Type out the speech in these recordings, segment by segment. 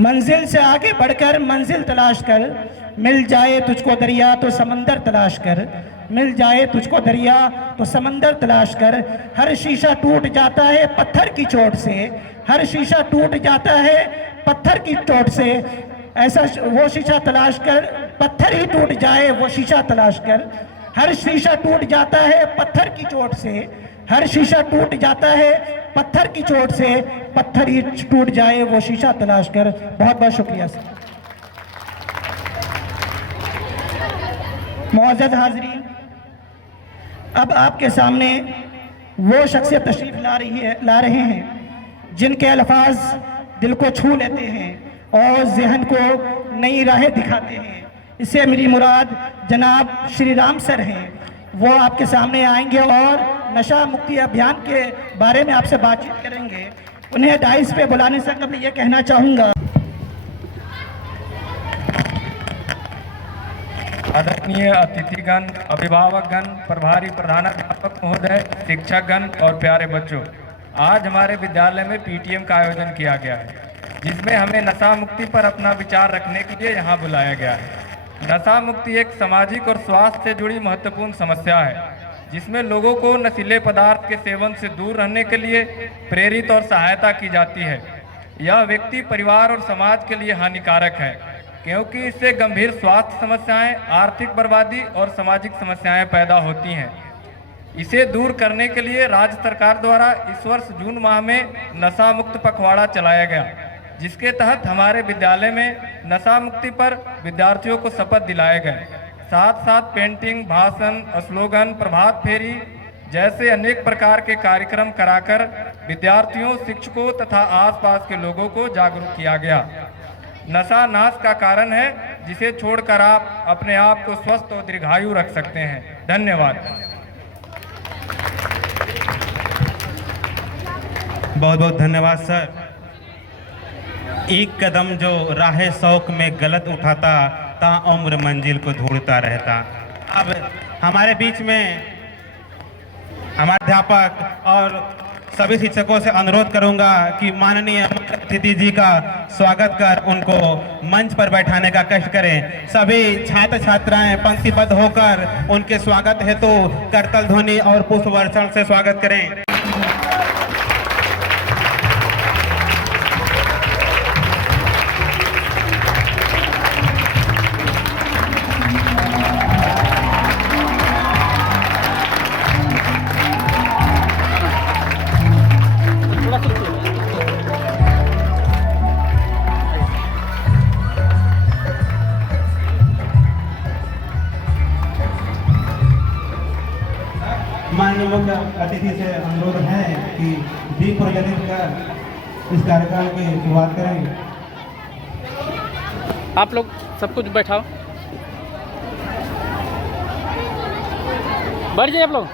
मंजिल से आगे बढ़कर मंजिल तलाश कर, मिल जाए तुझको दरिया तो समंदर तलाश कर, मिल जाए तुझको दरिया तो समंदर तलाश कर। हर शीशा टूट जाता है पत्थर की चोट से, हर शीशा टूट जाता है पत्थर की चोट से। ऐसा वो शीशा तलाश कर, पत्थर ही टूट जाए वो शीशा तलाश कर। हर शीशा टूट जाता है पत्थर की चोट से, हर शीशा टूट जाता है पत्थर की चोट से, पत्थर ही टूट जाए वो शीशा तलाश कर। बहुत बहुत शुक्रिया सर। मुअज़्ज़ज़ हाज़रीन, अब आपके सामने वो शख्सियत तशरीफ ला रहे हैं जिनके अल्फाज दिल को छू लेते हैं और जहन को नई राहें दिखाते हैं। इससे मेरी मुराद जनाब श्री राम सर हैं। वो आपके सामने आएंगे और नशा मुक्ति अभियान के बारे में आपसे बातचीत करेंगे। उन्हें डाइस पे बुलाने से कबल ये कहना चाहूँगा, आदरणीय अतिथिगण, अभिभावकगण, प्रभारी प्रधानाध्यापक महोदय, शिक्षकगण और प्यारे बच्चों, आज हमारे विद्यालय में पीटीएम का आयोजन किया गया है, जिसमें हमें नशा मुक्ति पर अपना विचार रखने के लिए यहाँ बुलाया गया है। नशा मुक्ति एक सामाजिक और स्वास्थ्य से जुड़ी महत्वपूर्ण समस्या है, जिसमें लोगों को नशीले पदार्थ के सेवन से दूर रहने के लिए प्रेरित और सहायता की जाती है। यह व्यक्ति, परिवार और समाज के लिए हानिकारक है, क्योंकि इससे गंभीर स्वास्थ्य समस्याएं, आर्थिक बर्बादी और सामाजिक समस्याएं पैदा होती हैं। इसे दूर करने के लिए राज्य सरकार द्वारा इस वर्ष जून माह में नशा मुक्त पखवाड़ा चलाया गया, जिसके तहत हमारे विद्यालय में नशा मुक्ति पर विद्यार्थियों को शपथ दिलाए गए। साथ साथ पेंटिंग, भाषण, स्लोगन, प्रभात फेरी जैसे अनेक प्रकार के कार्यक्रम कराकर विद्यार्थियों, शिक्षकों तथा आसपास के लोगों को जागरूक किया गया। नशा नाश का कारण है, जिसे छोड़कर आप अपने आप को स्वस्थ और दीर्घायु रख सकते हैं। धन्यवाद। बहुत बहुत धन्यवाद सर। एक कदम जो राह शौक में गलत उठाता, ता उम्र मंजिल को ढूंढता रहता। अब हमारे बीच में हमारे अध्यापक और सभी शिक्षकों से अनुरोध करूंगा कि माननीय अतिथि जी का स्वागत कर उनको मंच पर बैठाने का कष्ट करें। सभी छात्र छात्राएं पंक्तिबद्ध होकर उनके स्वागत हेतु करतल ध्वनि और पुष्प वर्षण से स्वागत करें। माननीय मुख्य अतिथि से अनुरोध है कि दीप प्रज्वलित कर इस कार्यक्रम की शुरुआत करें। आप लोग सब कुछ बैठाओ, बैठ जाइए आप लोग।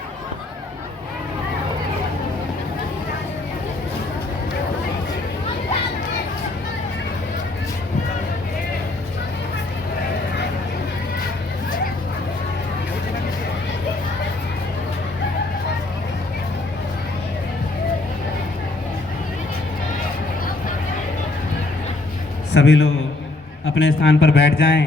सभी लोग अपने स्थान पर बैठ जाएं।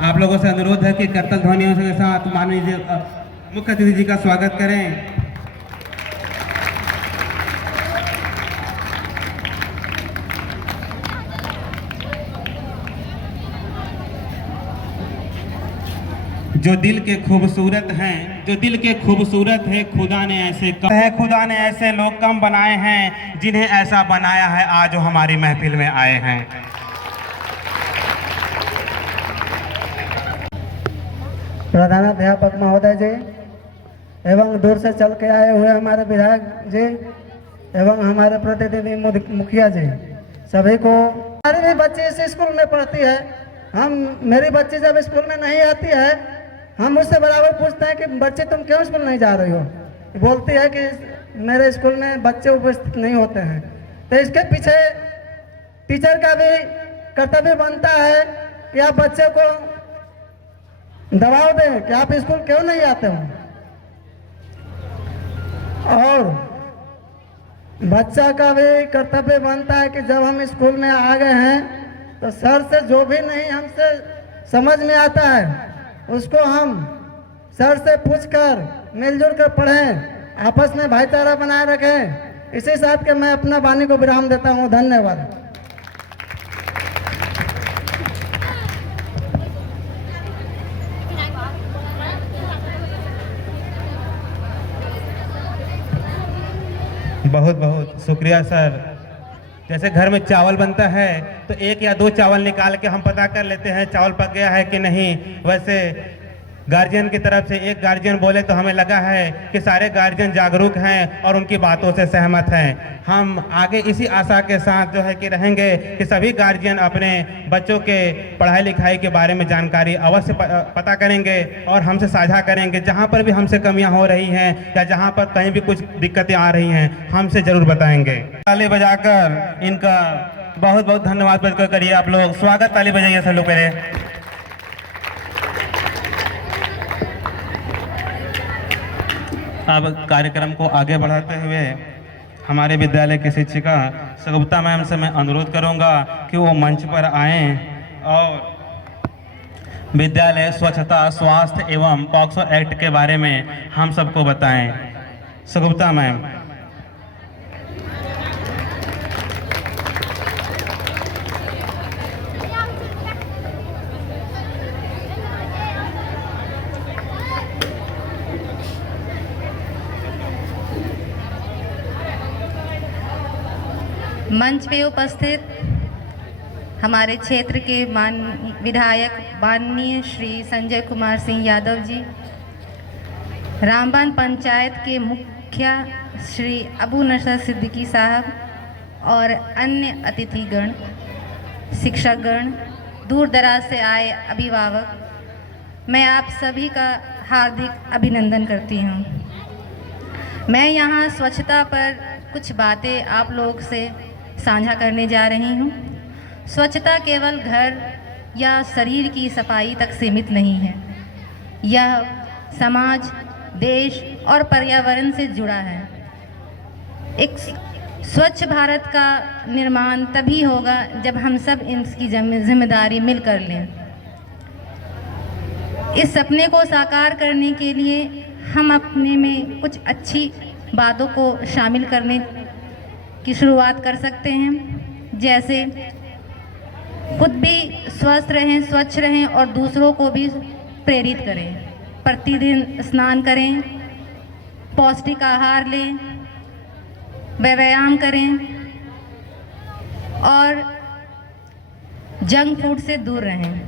आप लोगों से अनुरोध है कि करतल ध्वनियों के साथ माननीय मुख्य अतिथि जी का स्वागत करें। जो दिल के खूबसूरत हैं, जो दिल के खूबसूरत है, खुदा ने ऐसे लोग कम बनाए हैं, जिन्हें ऐसा बनाया है आज वो हमारी महफिल में आए हैं। प्रधानाध्यापक महोदय जी एवं दूर से चल के आए हुए हमारे विधायक जी एवं हमारे प्रतिनिधि मुखिया जी, सभी को। हमारी भी बच्ची इस स्कूल में पढ़ती है। मेरी बच्ची जब स्कूल में नहीं आती है, हम उससे बराबर पूछते हैं कि बच्चे तुम क्यों स्कूल नहीं जा रही हो। बोलती है कि मेरे स्कूल में बच्चे उपस्थित नहीं होते हैं। तो इसके पीछे टीचर का भी कर्तव्य बनता है कि आप बच्चे को दबाव दें कि आप स्कूल क्यों नहीं आते हो। और बच्चा का भी कर्तव्य बनता है कि जब हम स्कूल में आ गए हैं तो सर से जो भी नहीं हमसे समझ में आता है उसको हम सर से पूछकर मिलजुल कर पढ़ें, आपस में भाईचारा बनाए रखें। इसी साथ के मैं अपना वाणी को विराम देता हूँ। धन्यवाद। बहुत बहुत शुक्रिया सर। जैसे घर में चावल बनता है तो 1 या 2 चावल निकाल के हम पता कर लेते हैं चावल पक गया है कि नहीं, वैसे गार्जियन की तरफ से एक गार्जियन बोले तो हमें लगा है कि सारे गार्जियन जागरूक हैं और उनकी बातों से सहमत हैं। हम आगे इसी आशा के साथ जो है कि रहेंगे कि सभी गार्जियन अपने बच्चों के पढ़ाई लिखाई के बारे में जानकारी अवश्य पता करेंगे और हमसे साझा करेंगे। जहां पर भी हमसे कमियां हो रही हैं या जहां पर कहीं भी कुछ दिक्कतें आ रही हैं हमसे ज़रूर बताएंगे। ताली बजाकर इनका बहुत बहुत धन्यवाद करिए आप लोग। स्वागत, ताली बजाइए सब लोग पहले। अब कार्यक्रम को आगे बढ़ाते हुए हमारे विद्यालय की शिक्षिका सुगुप्ता मैम से मैं अनुरोध करूंगा कि वो मंच पर आएं और विद्यालय स्वच्छता, स्वास्थ्य एवं पॉक्सो एक्ट के बारे में हम सबको बताएं। सुगुप्ता मैम। मंच पे उपस्थित हमारे क्षेत्र के विधायक माननीय श्री संजय कुमार सिंह यादव जी, रामबन पंचायत के मुखिया श्री अबू नसर सिद्दीकी साहब और अन्य अतिथिगण, शिक्षकगण, दूर दराज से आए अभिभावक, मैं आप सभी का हार्दिक अभिनंदन करती हूँ। मैं यहाँ स्वच्छता पर कुछ बातें आप लोग से साझा करने जा रही हूँ। स्वच्छता केवल घर या शरीर की सफाई तक सीमित नहीं है, यह समाज, देश और पर्यावरण से जुड़ा है। एक स्वच्छ भारत का निर्माण तभी होगा जब हम सब इसकी जिम्मेदारी मिलकर लें। इस सपने को साकार करने के लिए हम अपने में कुछ अच्छी बातों को शामिल करने की शुरुआत कर सकते हैं, जैसे खुद भी स्वस्थ रहें, स्वच्छ रहें और दूसरों को भी प्रेरित करें। प्रतिदिन स्नान करें, पौष्टिक आहार लें, व्यायाम करें और जंक फूड से दूर रहें।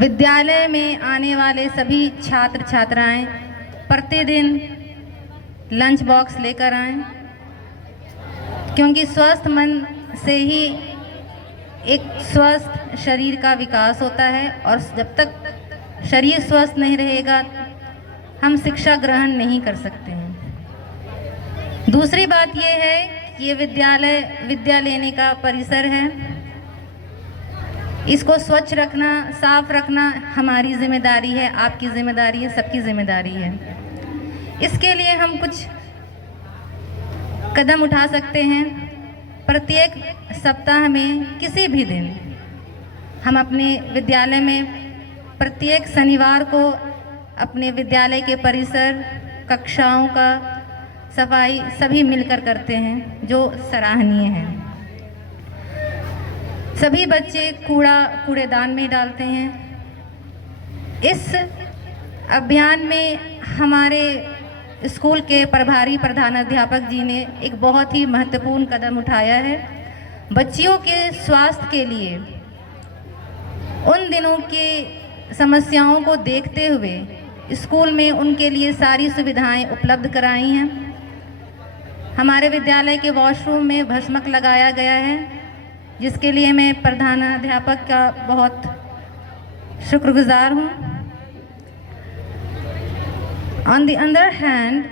विद्यालय में आने वाले सभी छात्र छात्राएं प्रतिदिन लंच बॉक्स लेकर आएं, क्योंकि स्वस्थ मन से ही एक स्वस्थ शरीर का विकास होता है और जब तक शरीर स्वस्थ नहीं रहेगा हम शिक्षा ग्रहण नहीं कर सकते हैं। दूसरी बात यह है कि ये विद्यालय विद्या लेने का परिसर है, इसको स्वच्छ रखना, साफ रखना हमारी जिम्मेदारी है, आपकी जिम्मेदारी है, सबकी जिम्मेदारी है। इसके लिए हम कुछ कदम उठा सकते हैं। प्रत्येक सप्ताह में किसी भी दिन हम अपने विद्यालय में प्रत्येक शनिवार को अपने विद्यालय के परिसर, कक्षाओं का सफाई सभी मिलकर करते हैं, जो सराहनीय है। सभी बच्चे कूड़ेदान में डालते हैं। इस अभियान में हमारे स्कूल के प्रभारी प्रधानाध्यापक जी ने एक बहुत ही महत्वपूर्ण कदम उठाया है। बच्चियों के स्वास्थ्य के लिए उन दिनों की समस्याओं को देखते हुए स्कूल में उनके लिए सारी सुविधाएं उपलब्ध कराई हैं। हमारे विद्यालय के वॉशरूम में भस्मक लगाया गया है, जिसके लिए मैं प्रधानाध्यापक का बहुत शुक्रगुजार हूँ। ऑन द अदर हैंड,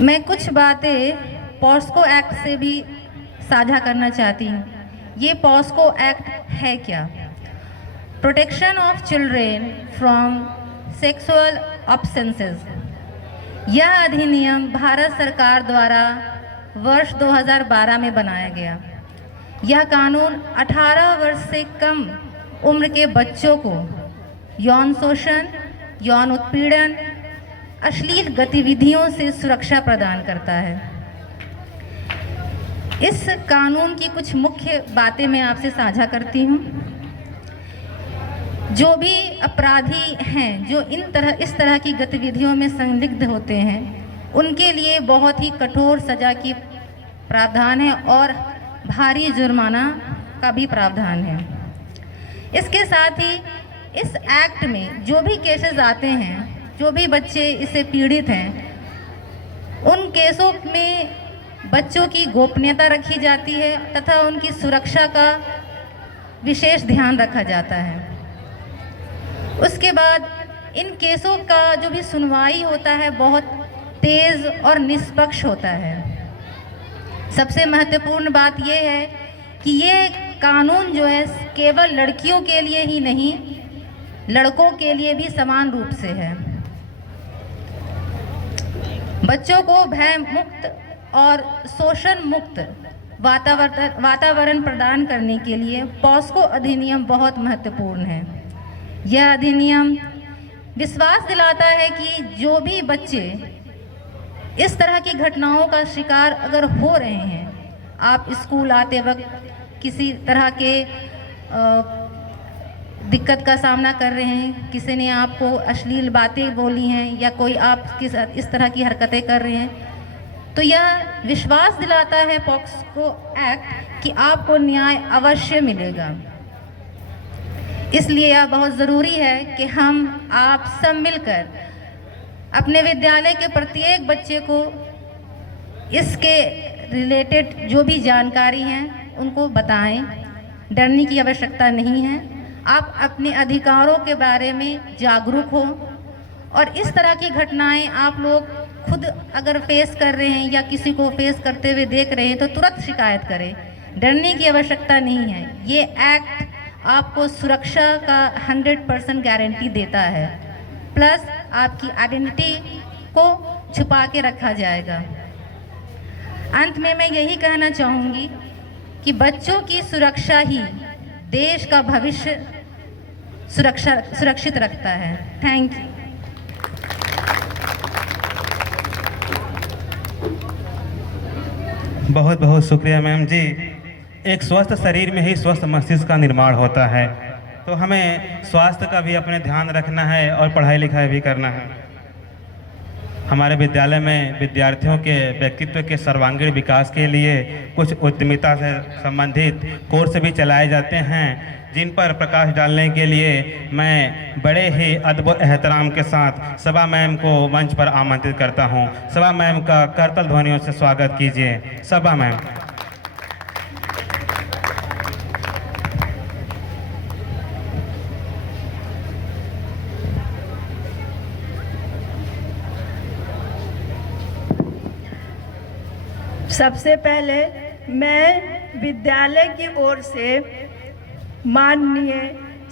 मैं कुछ बातें पॉस्को एक्ट से भी साझा करना चाहती हूँ। ये पॉस्को एक्ट है क्या? Protection of children from sexual offences. यह अधिनियम भारत सरकार द्वारा वर्ष 2012 में बनाया गया। यह कानून 18 वर्ष से कम उम्र के बच्चों को यौन शोषण, यौन उत्पीड़न, अश्लील गतिविधियों से सुरक्षा प्रदान करता है। इस कानून की कुछ मुख्य बातें मैं आपसे साझा करती हूँ। जो भी अपराधी हैं, जो इस तरह की गतिविधियों में संदिग्ध होते हैं, उनके लिए बहुत ही कठोर सजा की प्रावधान है और भारी जुर्माना का भी प्रावधान है। इसके साथ ही इस एक्ट में जो भी केसेस आते हैं, जो भी बच्चे इससे पीड़ित हैं, उन केसों में बच्चों की गोपनीयता रखी जाती है तथा उनकी सुरक्षा का विशेष ध्यान रखा जाता है। उसके बाद इन केसों का जो भी सुनवाई होता है बहुत तेज़ और निष्पक्ष होता है। सबसे महत्वपूर्ण बात यह है कि ये कानून जो है केवल लड़कियों के लिए ही नहीं, लड़कों के लिए भी समान रूप से है। बच्चों को भय मुक्त और शोषण मुक्त वातावरण प्रदान करने के लिए पॉस्को अधिनियम बहुत महत्वपूर्ण है। यह अधिनियम विश्वास दिलाता है कि जो भी बच्चे इस तरह की घटनाओं का शिकार अगर हो रहे हैं, आप स्कूल आते वक्त किसी तरह के दिक्कत का सामना कर रहे हैं, किसी ने आपको अश्लील बातें बोली हैं या कोई आपके साथ इस तरह की हरकतें कर रहे हैं, तो यह विश्वास दिलाता है पॉस्को एक्ट कि आपको न्याय अवश्य मिलेगा। इसलिए यह बहुत ज़रूरी है कि हम आप सब मिलकर अपने विद्यालय के प्रत्येक बच्चे को इसके रिलेटेड जो भी जानकारी हैं उनको बताएं। डरने की आवश्यकता नहीं है। आप अपने अधिकारों के बारे में जागरूक हो और इस तरह की घटनाएं आप लोग खुद अगर फेस कर रहे हैं या किसी को फेस करते हुए देख रहे हैं तो तुरंत शिकायत करें। डरने की आवश्यकता नहीं है। ये एक्ट आपको सुरक्षा का 100% गारंटी देता है, प्लस आपकी आइडेंटिटी को छुपा के रखा जाएगा। अंत में मैं यही कहना चाहूँगी कि बच्चों की सुरक्षा ही देश का भविष्य सुरक्षित रखता है। Thank you. बहुत बहुत शुक्रिया मैम जी। एक स्वस्थ शरीर में ही स्वस्थ मस्तिष्क का निर्माण होता है, तो हमें स्वास्थ्य का भी अपने ध्यान रखना है और पढ़ाई लिखाई भी करना है। हमारे विद्यालय में विद्यार्थियों के व्यक्तित्व के सर्वांगीण विकास के लिए कुछ उद्यमिता से संबंधित कोर्स भी चलाए जाते हैं, जिन पर प्रकाश डालने के लिए मैं बड़े ही अदब एहतराम के साथ सभा मैम को मंच पर आमंत्रित करता हूं। सभा मैम का करतल ध्वनियों से स्वागत कीजिए। सभा मैम। सबसे पहले मैं विद्यालय की ओर से माननीय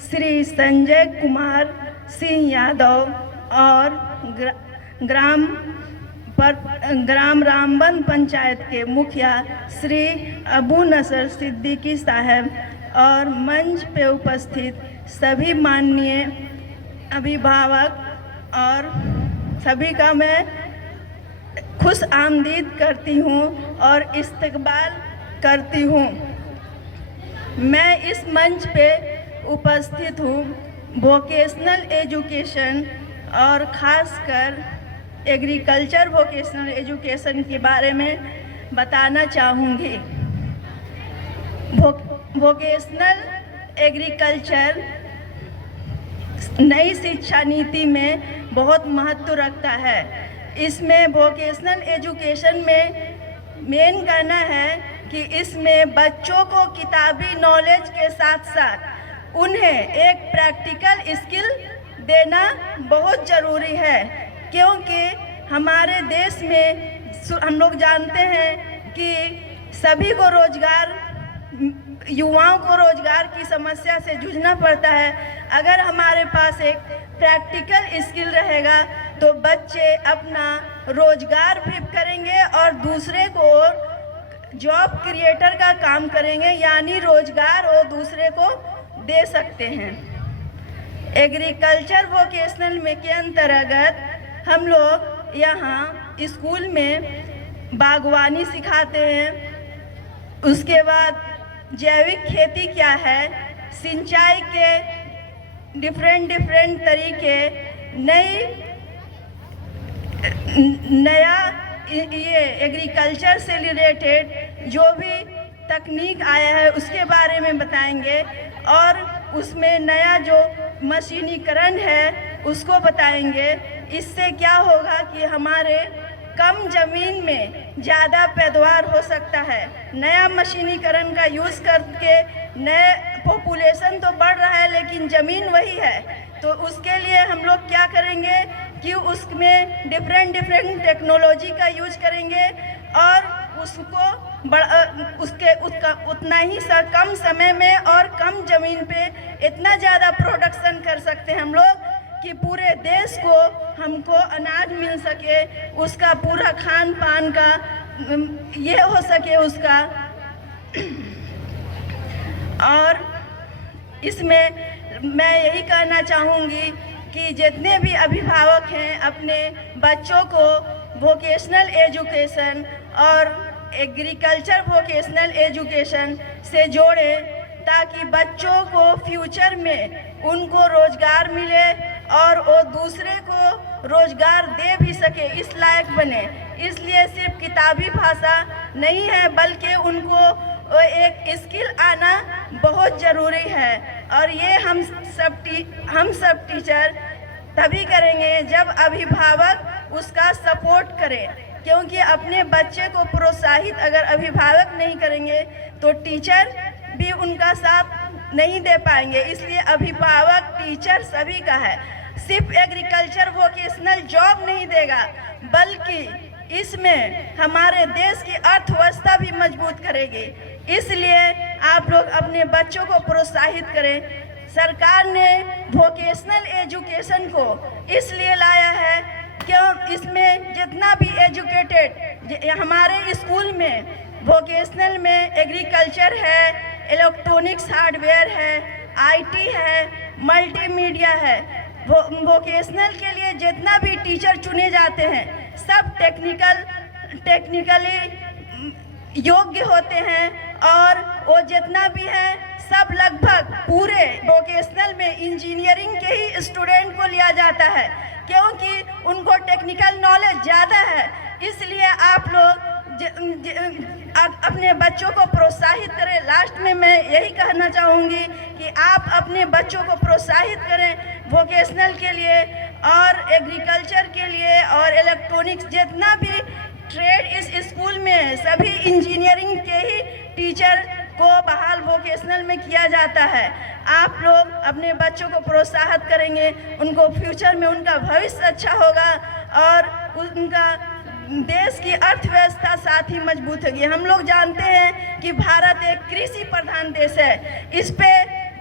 श्री संजय कुमार सिंह यादव और ग्राम रामबन पंचायत के मुखिया श्री अबू नसर सिद्दीकी साहब और मंच पे उपस्थित सभी माननीय अभिभावक और सभी का मैं खुश आमदीद करती हूँ और इस्तकबाल करती हूँ। मैं इस मंच पे उपस्थित हूँ वोकेशनल एजुकेशन और ख़ासकर एग्रीकल्चर वोकेशनल एजुकेशन के बारे में बताना चाहूँगी। वोकेशनल एग्रीकल्चर नई शिक्षा नीति में बहुत महत्व रखता है। इसमें वोकेशनल एजुकेशन में मेन कहना है कि इसमें बच्चों को किताबी नॉलेज के साथ साथ उन्हें एक प्रैक्टिकल स्किल देना बहुत ज़रूरी है, क्योंकि हमारे देश में हम लोग जानते हैं कि सभी को रोजगार, युवाओं को रोजगार की समस्या से जूझना पड़ता है। अगर हमारे पास एक प्रैक्टिकल स्किल रहेगा तो बच्चे अपना रोजगार भी करेंगे और दूसरे को जॉब क्रिएटर का काम करेंगे, यानी रोजगार वो दूसरे को दे सकते हैं। एग्रीकल्चर वोकेशनल में के अंतर्गत हम लोग यहाँ स्कूल में बागवानी सिखाते हैं, उसके बाद जैविक खेती क्या है, सिंचाई के डिफरेंट तरीके, नया ये एग्रीकल्चर से रिलेटेड जो भी तकनीक आया है उसके बारे में बताएंगे और उसमें नया जो मशीनीकरण है उसको बताएंगे। इससे क्या होगा कि हमारे कम ज़मीन में ज़्यादा पैदावार हो सकता है। नया मशीनीकरण का यूज़ करके नए पॉपुलेशन तो बढ़ रहा है लेकिन ज़मीन वही है, तो उसके लिए हम लोग क्या करेंगे कि उसमें डिफरेंट टेक्नोलॉजी का यूज करेंगे और उसको उसका उतना ही कम समय में और कम ज़मीन पे इतना ज़्यादा प्रोडक्शन कर सकते हैं हम लोग कि पूरे देश को हमको अनाज मिल सके, उसका पूरा खान पान का ये हो सके उसका। और इसमें मैं यही कहना चाहूँगी कि जितने भी अभिभावक हैं अपने बच्चों को वोकेशनल एजुकेशन और एग्रीकल्चर वोकेशनल एजुकेशन से जोड़ें ताकि बच्चों को फ्यूचर में उनको रोज़गार मिले और वो दूसरे को रोज़गार दे भी सके, इस लायक बने। इसलिए सिर्फ किताबी भाषा नहीं है बल्कि उनको एक स्किल आना बहुत ज़रूरी है और ये हम सब टीचर तभी करेंगे जब अभिभावक उसका सपोर्ट करें, क्योंकि अपने बच्चे को प्रोत्साहित अगर अभिभावक नहीं करेंगे तो टीचर भी उनका साथ नहीं दे पाएंगे। इसलिए अभिभावक टीचर सभी का है। सिर्फ एग्रीकल्चर वोकेशनल जॉब नहीं देगा बल्कि इसमें हमारे देश की अर्थव्यवस्था भी मजबूत करेगी। इसलिए आप लोग अपने बच्चों को प्रोत्साहित करें। सरकार ने वोकेशनल एजुकेशन को इसलिए लाया है क्यों इसमें जितना भी एजुकेटेड हमारे स्कूल में वोकेशनल में एग्रीकल्चर है, इलेक्ट्रॉनिक्स हार्डवेयर है, आईटी है, मल्टीमीडिया है, वोकेशनल के लिए जितना भी टीचर चुने जाते हैं सब टेक्निकली योग्य होते हैं और वो जितना भी है सब लगभग पूरे वोकेशनल में इंजीनियरिंग के ही स्टूडेंट को लिया जाता है क्योंकि उनको टेक्निकल नॉलेज ज़्यादा है। इसलिए आप लोग अपने बच्चों को प्रोत्साहित करें। लास्ट में मैं यही कहना चाहूँगी कि आप अपने बच्चों को प्रोत्साहित करें वोकेशनल के लिए और एग्रीकल्चर के लिए और इलेक्ट्रॉनिक्स जितना भी ट्रेड इस स्कूल में सभी इंजीनियरिंग के ही टीचर को बहाल वोकेशनल में किया जाता है। आप लोग अपने बच्चों को प्रोत्साहित करेंगे, उनको फ्यूचर में उनका भविष्य अच्छा होगा और उनका देश की अर्थव्यवस्था साथ ही मजबूत होगी। हम लोग जानते हैं कि भारत एक कृषि प्रधान देश है। इस पे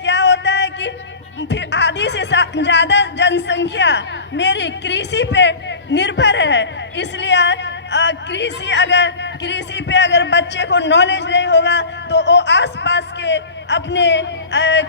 क्या होता है कि फिर आधी से ज़्यादा जनसंख्या मेरी कृषि पे निर्भर है। इसलिए कृषि पे अगर बच्चे को नॉलेज नहीं होगा तो वो आसपास के अपने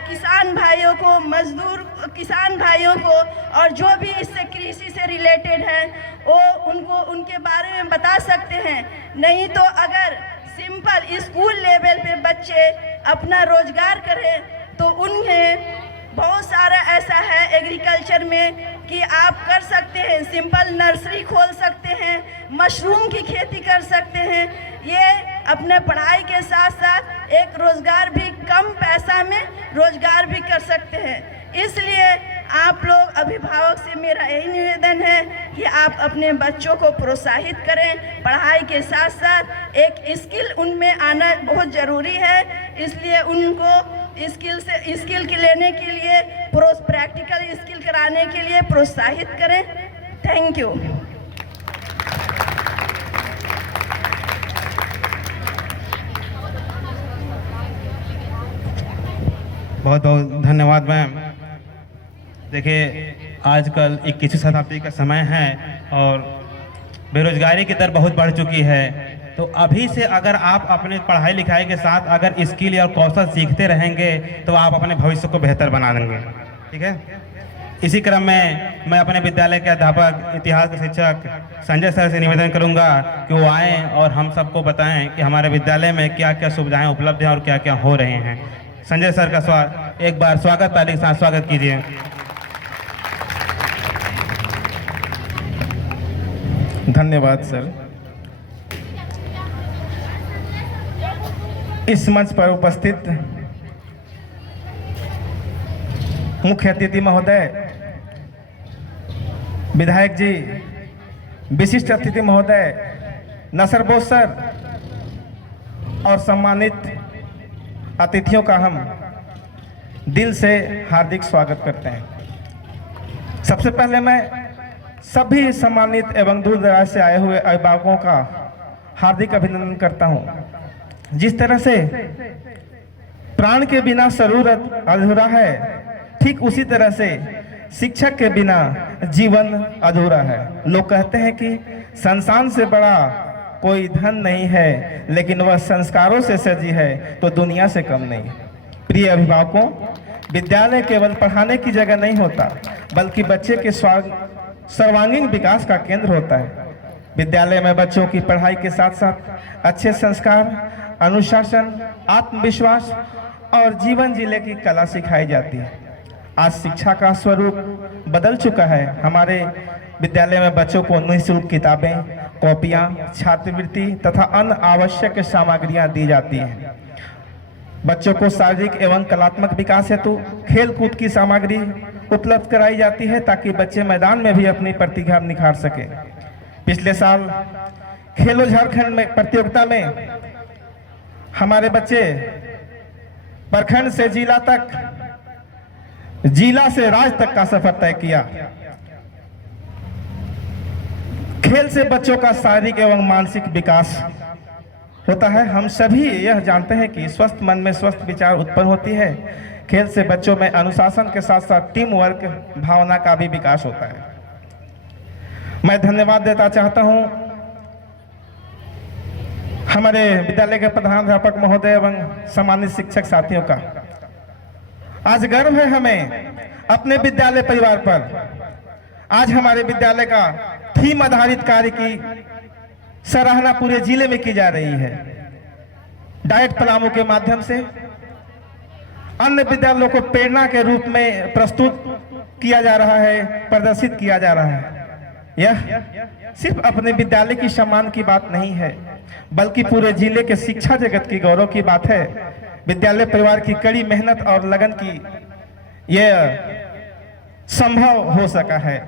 किसान भाइयों को, मजदूर किसान भाइयों को और जो भी इससे कृषि से रिलेटेड हैं वो उनको उनके बारे में बता सकते हैं। नहीं तो अगर सिंपल स्कूल लेवल पे बच्चे अपना रोजगार करें तो उन्हें बहुत सारा ऐसा है एग्रीकल्चर में कि आप कर सकते हैं, सिंपल नर्सरी खोल सकते हैं, मशरूम की खेती कर सकते हैं। ये अपने पढ़ाई के साथ साथ एक रोज़गार भी कम पैसा में रोज़गार भी कर सकते हैं। इसलिए आप लोग अभिभावक से मेरा यही निवेदन है कि आप अपने बच्चों को प्रोत्साहित करें। पढ़ाई के साथ साथ एक स्किल उनमें आना बहुत ज़रूरी है। इसलिए उनको स्किल के लेने के लिए प्रैक्टिकल स्किल कराने के लिए प्रोत्साहित करें। Thank you. बहुत बहुत धन्यवाद मैम। देखिए आजकल 21वीं शताब्दी का समय है और बेरोजगारी की दर बहुत बढ़ चुकी है। तो अभी से अगर आप अपने पढ़ाई लिखाई के साथ अगर स्किल और कौशल सीखते रहेंगे तो आप अपने भविष्य को बेहतर बना लेंगे। ठीक है, इसी क्रम में मैं अपने विद्यालय के अध्यापक इतिहास के शिक्षक संजय सर से निवेदन करूंगा कि वो आएँ और हम सबको बताएं कि हमारे विद्यालय में क्या क्या सुविधाएं उपलब्ध हैं और क्या क्या हो रहे हैं। संजय सर का एक बार स्वागत, ताली के साथ स्वागत कीजिए। धन्यवाद सर। इस मंच पर उपस्थित मुख्य अतिथि महोदय, विधायक जी, विशिष्ट अतिथि महोदय नसर बोस सर और सम्मानित अतिथियों का हम दिल से हार्दिक स्वागत करते हैं। सबसे पहले मैं सभी सम्मानित एवं दूर दराज से आए हुए अभिभावकों का हार्दिक अभिनंदन करता हूं। जिस तरह से प्राण के बिना जरूरत अधूरा है, ठीक उसी तरह से शिक्षक के बिना जीवन अधूरा है। लोग कहते हैं कि संसार से बड़ा कोई धन नहीं है, लेकिन वह संस्कारों से सजी है तो दुनिया से कम नहीं। प्रिय अभिभावकों, विद्यालय केवल पढ़ाने की जगह नहीं होता, बल्कि बच्चे के सर्वांगीण विकास का केंद्र होता है। विद्यालय में बच्चों की पढ़ाई के साथ साथ अच्छे संस्कार, अनुशासन, आत्मविश्वास और जीवन जीने की कला सिखाई जाती है। आज शिक्षा का स्वरूप बदल चुका है। हमारे विद्यालय में बच्चों को निःशुल्क किताबें, कॉपियां, छात्रवृत्ति तथा अन्य आवश्यक सामग्रियां दी जाती हैं। बच्चों को शारीरिक एवं कलात्मक विकास हेतु खेल कूद की सामग्री उपलब्ध कराई जाती है ताकि बच्चे मैदान में भी अपनी प्रतिभा निखार सके। पिछले साल खेलो झारखंड में प्रतियोगिता में हमारे बच्चे प्रखंड से जिला तक, जिला से राज्य तक का सफर तय किया। खेल से बच्चों का शारीरिक एवं मानसिक विकास होता है। हम सभी यह जानते हैं कि स्वस्थ मन में स्वस्थ विचार उत्पन्न होती है। खेल से बच्चों में अनुशासन के साथ साथ टीम वर्क भावना का भी विकास होता है। मैं धन्यवाद देना चाहता हूं हमारे विद्यालय के प्रधानाध्यापक महोदय एवं सम्मानित शिक्षक साथियों का। आज गर्व है हमें अपने विद्यालय परिवार पर। आज हमारे विद्यालय का थीम आधारित कार्य की सराहना पूरे जिले में की जा रही है। डाइट प्लानों के माध्यम से अन्य विद्यालयों को प्रेरणा के रूप में प्रस्तुत किया जा रहा है, प्रदर्शित किया जा रहा है। यह सिर्फ अपने विद्यालय की सम्मान की बात नहीं है, बल्कि पूरे जिले के शिक्षा जगत की गौरव की बात है। विद्यालय परिवार की कड़ी मेहनत और लगन की यह संभव हो सका है।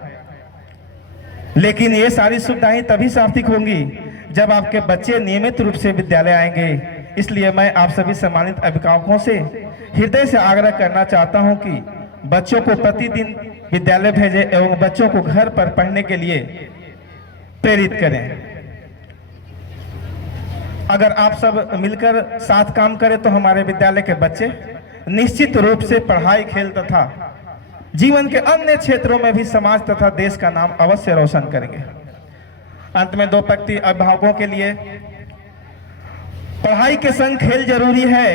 लेकिन ये सारी सुविधाएं तभी सार्थक होंगी जब आपके बच्चे नियमित रूप से विद्यालय आएंगे। इसलिए मैं आप सभी सम्मानित अभिभावकों से हृदय से आग्रह करना चाहता हूं कि बच्चों को प्रतिदिन विद्यालय भेजें एवं बच्चों को घर पर पढ़ने के लिए प्रेरित करें। अगर आप सब मिलकर साथ काम करें तो हमारे विद्यालय के बच्चे निश्चित रूप से पढ़ाई, खेल तथा जीवन के अन्य क्षेत्रों में भी समाज तथा देश का नाम अवश्य रोशन करेंगे। अंत में दो पंक्ति अभिभावकों के लिए। पढ़ाई के संग खेल जरूरी है,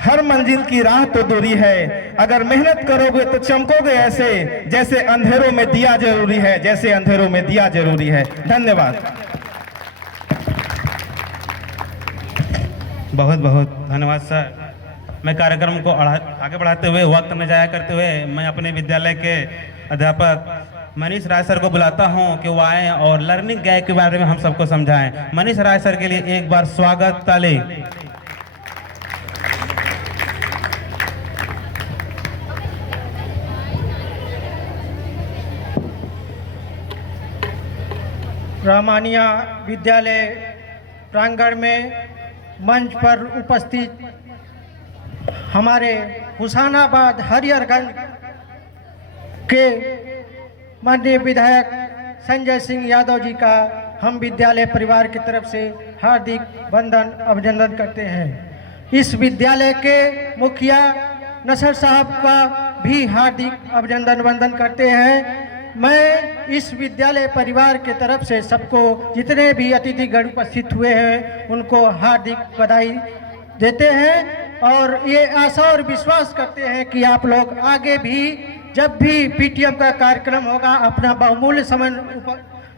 हर मंजिल की राह तो दूरी है। अगर मेहनत करोगे तो चमकोगे ऐसे, जैसे अंधेरों में दिया जरूरी है, जैसे अंधेरों में दिया जरूरी है। धन्यवाद। बहुत बहुत धन्यवाद सर। मैं कार्यक्रम को आगे बढ़ाते हुए, वक्त में जाया करते हुए, मैं अपने विद्यालय के अध्यापक मनीष राय सर को बुलाता हूं कि वो आएँ और लर्निंग गैप के बारे में हम सबको समझाएं। मनीष राय सर के लिए एक बार स्वागत, ताली। रामानिया विद्यालय प्रांगण में मंच पर उपस्थित हमारे हुसैनाबाद हरिहरगंज के माननीय विधायक संजय सिंह यादव जी का हम विद्यालय परिवार की तरफ से हार्दिक वंदन, अभिनंदन करते हैं। इस विद्यालय के मुखिया नसर साहब का भी हार्दिक अभिनंदन वंदन करते हैं। मैं इस विद्यालय परिवार के तरफ से सबको, जितने भी अतिथिगण उपस्थित हुए हैं, उनको हार्दिक बधाई देते हैं और ये आशा और विश्वास करते हैं कि आप लोग आगे भी जब भी पीटीएम का कार्यक्रम होगा अपना बहुमूल्य समय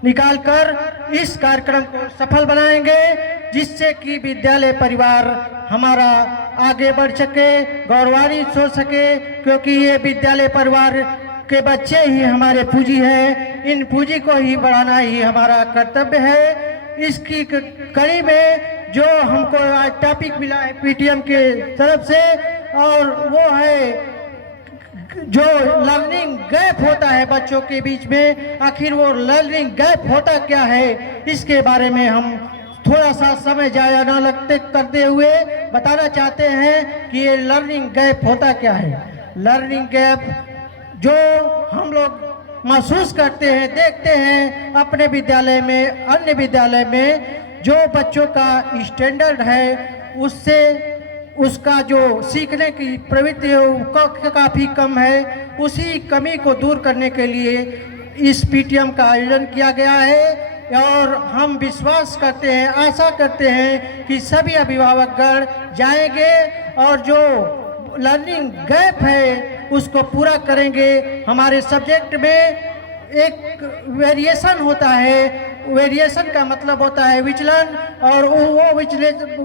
निकालकर इस कार्यक्रम को सफल बनाएंगे, जिससे कि विद्यालय परिवार हमारा आगे बढ़ सके, गौरवान्वित हो सके, क्योंकि ये विद्यालय परिवार के बच्चे ही हमारे पूंजी है। इन पूंजी को ही बढ़ाना ही हमारा कर्तव्य है। इसकी कड़ी में जो हमको आज टॉपिक मिला है पीटीएम के तरफ से, और वो है जो लर्निंग गैप होता है बच्चों के बीच में, आखिर वो लर्निंग गैप होता क्या है, इसके बारे में हम थोड़ा सा समय जाया न लगते करते हुए बताना चाहते हैं कि ये लर्निंग गैप होता क्या है। लर्निंग गैप जो हम लोग महसूस करते हैं, देखते हैं अपने विद्यालय में, अन्य विद्यालय में जो बच्चों का स्टैंडर्ड है उससे उसका जो सीखने की प्रवृत्ति है वो काफ़ी कम है। उसी कमी को दूर करने के लिए इस पीटीएम का आयोजन किया गया है और हम विश्वास करते हैं, आशा करते हैं कि सभी अभिभावकगण जाएंगे और जो लर्निंग गैप है उसको पूरा करेंगे। हमारे सब्जेक्ट में एक वेरिएशन होता है, वेरिएशन का मतलब होता है विचलन, और वो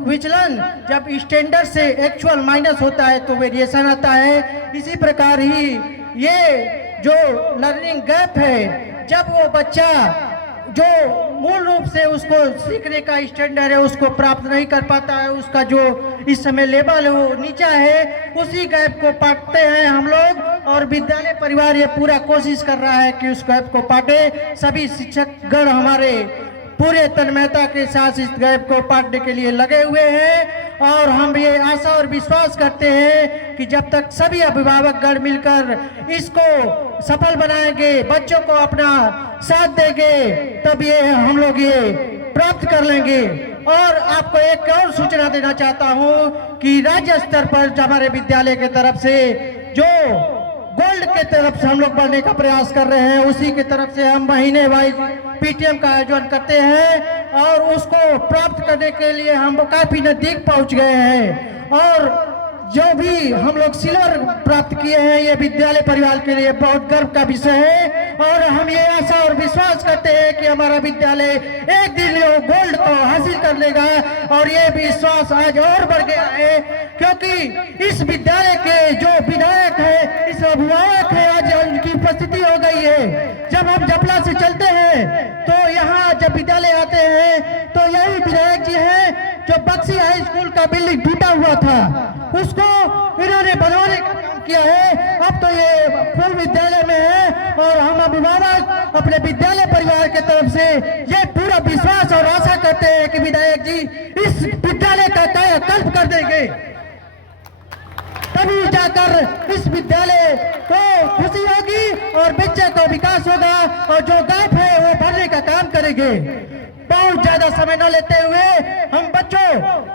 विचलन जब स्टैंडर्ड से एक्चुअल माइनस होता है तो वेरिएशन आता है। इसी प्रकार ही ये जो लर्निंग गैप है, जब वो बच्चा जो मूल रूप से उसको सीखने का स्टैंडर्ड है उसको प्राप्त नहीं कर पाता है, उसका जो इस समय लेवल है वो नीचा है, उसी गैप को पाटते हैं हम लोग, और विद्यालय परिवार ये पूरा कोशिश कर रहा है कि उस गैप को पाटे। सभी शिक्षकगण हमारे पूरे तन्मयता के साथ इस गैप को पाटने के लिए लगे हुए हैं और हम ये आशा और विश्वास करते हैं कि जब तक सभी अभिभावकगण मिलकर इसको सफल बनाएंगे, बच्चों को अपना साथ देंगे, तब ये हम लोग ये प्राप्त कर लेंगे। और आपको एक और सूचना देना चाहता हूँ कि राज्य स्तर पर हमारे विद्यालय के तरफ से जो गोल्ड के तरफ से हम लोग बढ़ने का प्रयास कर रहे हैं, उसी की तरफ से हम महीने वाइज पीटीएम का आयोजन करते हैं और उसको प्राप्त करने के लिए हम काफी नजदीक पहुंच गए हैं। और जो भी हम लोग सिल्वर प्राप्त किए हैं, ये विद्यालय परिवार के लिए बहुत गर्व का विषय है और हम ये आशा और विश्वास करते हैं कि हमारा विद्यालय एक दिन वो गोल्ड को हासिल कर लेगा। और ये विश्वास आज और बढ़ गया है क्योंकि इस विद्यालय के जो विधायक है, इस अभिभावक है, आज उनकी उपस्थिति हो गई है। जब हम जपला से चलते हैं तो यहाँ जब विद्यालय आते हैं तो यही विधायक जी हैं जो बक्सी हाई स्कूल का बिल्डिंग टूटा हुआ था, उसको इन्होंने बनवाने का काम किया है। अब तो ये पूर्ण विद्यालय में है और हम अभिभावक अपने विद्यालय परिवार के तरफ से ये पूरा विश्वास और आशा करते हैं कि विधायक जी इस विद्यालय का कायाकल्प कर देंगे, तभी जाकर इस विद्यालय को खुशी होगी और बच्चे को विकास होगा और जो गैप है वो भरने का काम करेंगे। बहुत ज्यादा समय न लेते हुए हम बच्चों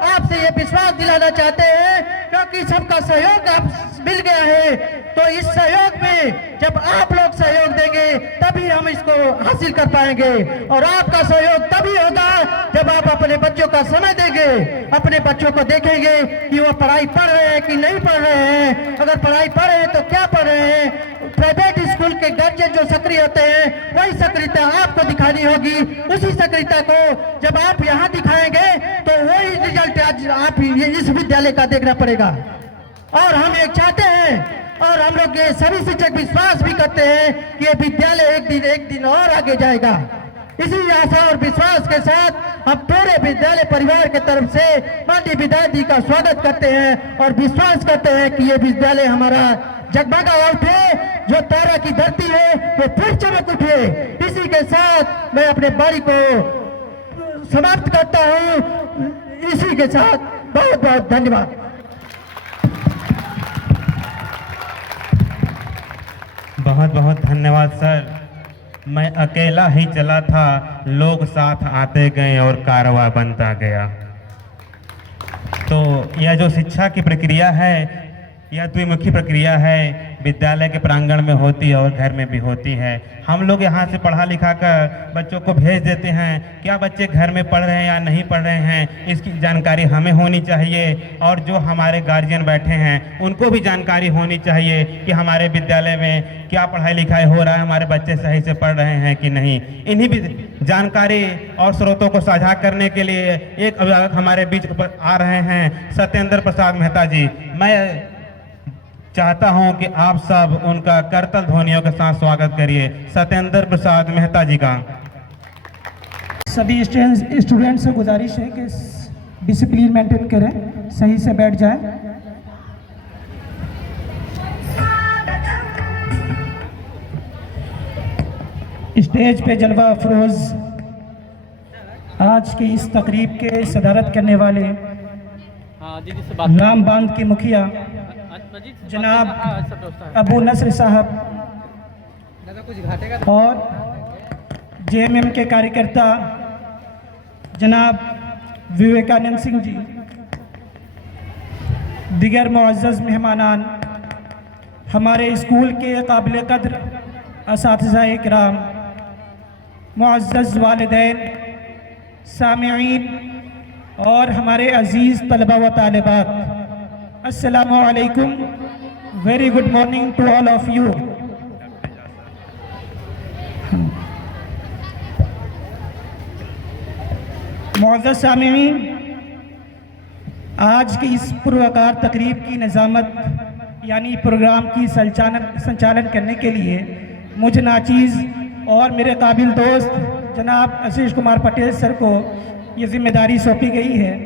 आपसे ये विश्वास दिलाना चाहते हैं क्योंकि सबका सहयोग आप मिल गया है, तो इस सहयोग में जब आप लोग सहयोग देंगे तभी हम इसको हासिल कर पाएंगे। और आपका सहयोग तभी होगा जब आप अपने बच्चों का समय देंगे, अपने बच्चों को देखेंगे कि वो पढ़ाई पढ़ रहे हैं कि नहीं पढ़ रहे हैं, अगर पढ़ाई पढ़ रहे हैं तो क्या पढ़ रहे हैं। प्राइवेट स्कूल के गार्जियन जो सक्रिय होते हैं वही सक्रियता आपको दिखानी होगी। उसी सक्रियता को जब आप यहाँ दिखाएंगे तो वही रिजल्ट आज आप इस विद्यालय का देखना पड़ेगा। और हम ये चाहते हैं और हम लोग ये सभी शिक्षक विश्वास भी करते हैं कि ये विद्यालय एक दिन और आगे जाएगा। इसी आशा और विश्वास के साथ हम पूरे विद्यालय परिवार के तरफ से माननीय विधायक जी का स्वागत करते हैं और विश्वास करते हैं कि ये विद्यालय हमारा जगमगा उठे, जो तारा की धरती है वो फिर चमक उठे। इसी के साथ मैं अपने बारी को समाप्त करता हूँ। इसी के साथ बहुत बहुत धन्यवाद। बहुत बहुत धन्यवाद सर। मैं अकेला ही चला था, लोग साथ आते गए और कारवां बनता गया। तो यह जो शिक्षा की प्रक्रिया है यह द्विमुखी प्रक्रिया है, विद्यालय के प्रांगण में होती है और घर में भी होती है। हम लोग यहाँ से पढ़ा लिखा कर बच्चों को भेज देते हैं, क्या बच्चे घर में पढ़ रहे हैं या नहीं पढ़ रहे हैं इसकी जानकारी हमें होनी चाहिए, और जो हमारे गार्जियन बैठे हैं उनको भी जानकारी होनी चाहिए कि हमारे विद्यालय में क्या पढ़ाई लिखाई हो रहा है, हमारे बच्चे सही से पढ़ रहे हैं कि नहीं। इन्हीं भी जानकारी और स्रोतों को साझा करने के लिए एक अभिभावक हमारे बीच आ रहे हैं, सत्येंद्र प्रसाद मेहता जी। मैं चाहता हूं कि आप सब उनका करतल ध्वनियों के साथ स्वागत करिए, सत्येंद्र प्रसाद मेहता जी का। सभी स्टूडेंट्स से गुजारिश है कि डिसिप्लिन मेंटेन करें, सही से बैठ जाएं। स्टेज पे जलवा अफरोज आज की इस तकरीब के सदारत करने वाले राम बांध के मुखिया जनाब अबू नसर साहब और जेएमएम के कार्यकर्ता जनाब विवेकानंद सिंह जी, दिगर मुअज़्ज़ज़ मेहमानान, हमारे स्कूल के काबिल कद्र असातिज़ा इकराम, मुअज़्ज़ज़ वालिदैन, सामिईन और हमारे अज़ीज़ तलबा व तालिबात, अस्सलामु अलैकुम। Very good morning to all of you. मुअज़्ज़ज़ सामिईन, आज की इस पुरवकार तकरीब की निज़ामत यानी प्रोग्राम की संचालन करने के लिए मुझ नाचीज़ और मेरे काबिल दोस्त जनाब आशीष कुमार पटेल सर को ये जिम्मेदारी सौंपी गई है।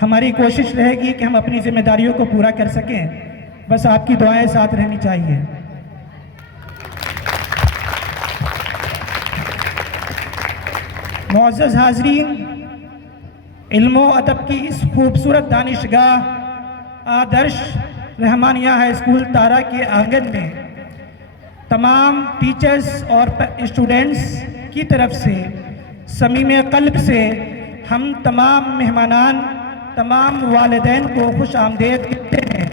हमारी कोशिश रहेगी कि हम अपनी जिम्मेदारियों को पूरा कर सकें, बस आपकी दुआएं साथ रहनी चाहिए। मुअज़्ज़ज़ हाज़रीन, इल्म व अदब की इस खूबसूरत दानिशगाह आदर्श रहमानिया हाई स्कूल तारा के आंगन में तमाम टीचर्स और स्टूडेंट्स की तरफ से समीम क़ल्ब से हम तमाम मेहमानान, तमाम वालिदैन को खुश आमदेद कहते हैं,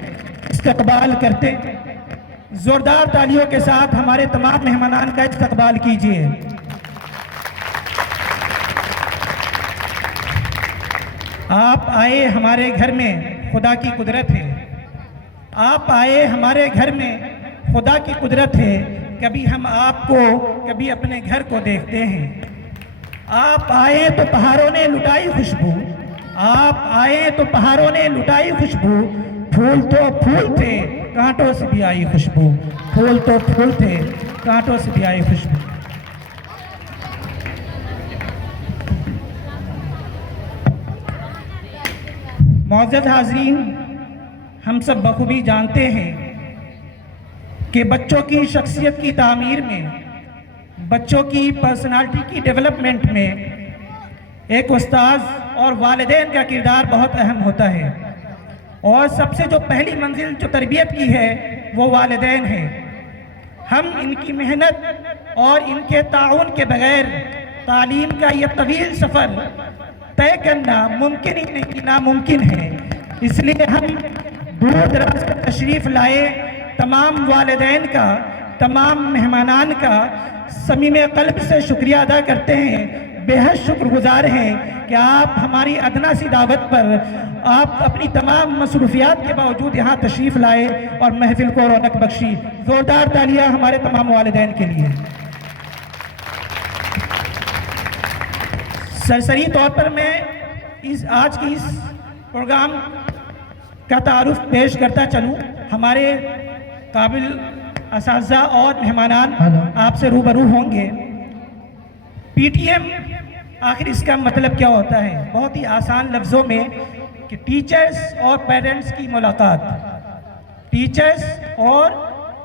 इस्तकबाल करते हैं। ज़ोरदार तालियों के साथ हमारे तमाम मेहमानान का इस्तकबाल कीजिए। आप आए हमारे घर में, खुदा की कुदरत है। आप आए हमारे घर में, खुदा की कुदरत है। कभी हम आपको, कभी अपने घर को देखते हैं। आप आए तो पहाड़ों ने लुटाई खुशबू, आप आए तो पहाड़ों ने लुटाई खुशबू। फूल तो फूल थे, कांटों से भी आई खुशबू। फूल तो फूल थे, कांटों से भी आई खुशबू। मुअज़्ज़ज़ हाज़रीन, हम सब बखूबी जानते हैं कि बच्चों की शख्सियत की तामीर में, बच्चों की पर्सनालिटी की डेवलपमेंट में एक उस्ताद और वालिदैन का किरदार बहुत अहम होता है। और सबसे जो पहली मंजिल जो तरबियत की है वो वालिदैन है। हम इनकी मेहनत और इनके ताउन के बगैर तालीम का यह तवील सफ़र तय करना मुमकिन ही नहीं, नामुमकिन है। इसलिए हम दूर दराज का तशरीफ़ लाए तमाम वालिदैन का, तमाम मेहमानान का समीम क़ल्ब से शुक्रिया अदा करते हैं। बेहद शुक्रगुजार हैं कि आप हमारी अदना सी दावत पर, आप अपनी तमाम मसरूफियात के बावजूद यहाँ तशरीफ़ लाए और महफिल को रौनक बख्शी। ज़ोरदार तालियाँ हमारे तमाम वालिदैन के लिए। सरसरी तौर पर मैं आज की इस प्रोग्राम का तारुफ पेश करता चलूँ। हमारे काबिल असातिज़ा और मेहमानान आपसे रूबरू होंगे। पीटीएम आखिर इसका मतलब क्या होता है? बहुत ही आसान लफ्ज़ों में कि टीचर्स और पेरेंट्स की मुलाकात, टीचर्स और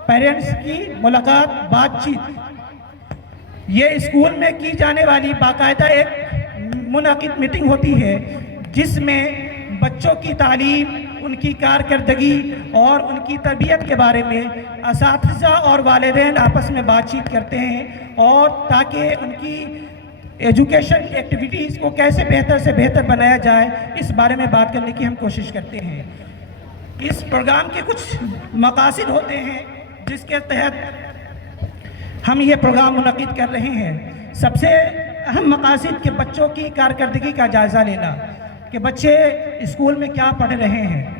पेरेंट्स की मुलाकात, बातचीत। ये स्कूल में की जाने वाली बाकायदा एक मुनाकिद मीटिंग होती है जिसमें बच्चों की तालीम, उनकी कारकर्दगी और उनकी तरबियत के बारे में असातिज़ा और वालिदैन आपस में बातचीत करते हैं, और ताकि उनकी एजुकेशन एक्टिविटीज़ को कैसे बेहतर से बेहतर बनाया जाए इस बारे में बात करने की हम कोशिश करते हैं। इस प्रोग्राम के कुछ मकासद होते हैं जिसके तहत हम ये प्रोग्राम मुनक़िद कर रहे हैं। सबसे अहम मकासद के बच्चों की कारकर्दगी का जायज़ा लेना कि बच्चे स्कूल में क्या पढ़ रहे हैं,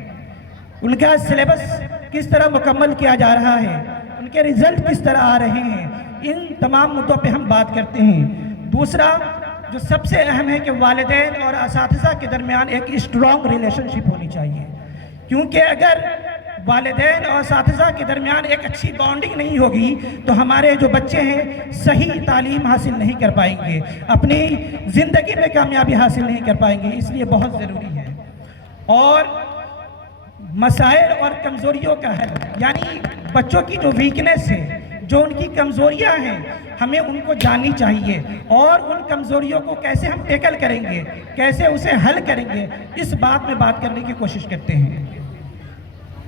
उनका सिलेबस किस तरह मुकम्मल किया जा रहा है, उनके रिज़ल्ट किस तरह आ रहे हैं, इन तमाम मुद्दों पे हम बात करते हैं। दूसरा जो सबसे अहम है कि वालिदैन और असातिज़ा के दरमियान एक स्ट्रॉन्ग रिलेशनशिप होनी चाहिए, क्योंकि अगर वालिदैन और असातिज़ा के दरमियान एक अच्छी बॉन्डिंग नहीं होगी तो हमारे जो बच्चे हैं सही तालीम हासिल नहीं कर पाएंगे, अपनी ज़िंदगी में कामयाबी हासिल नहीं कर पाएंगे। इसलिए बहुत ज़रूरी है। और मसाइल और कमज़ोरियों का हल, यानी बच्चों की जो वीकनेस है, जो उनकी कमज़ोरियां हैं, हमें उनको जाननी चाहिए और उन कमज़ोरियों को कैसे हम टैकल करेंगे, कैसे उसे हल करेंगे, इस बात में बात करने की कोशिश करते हैं।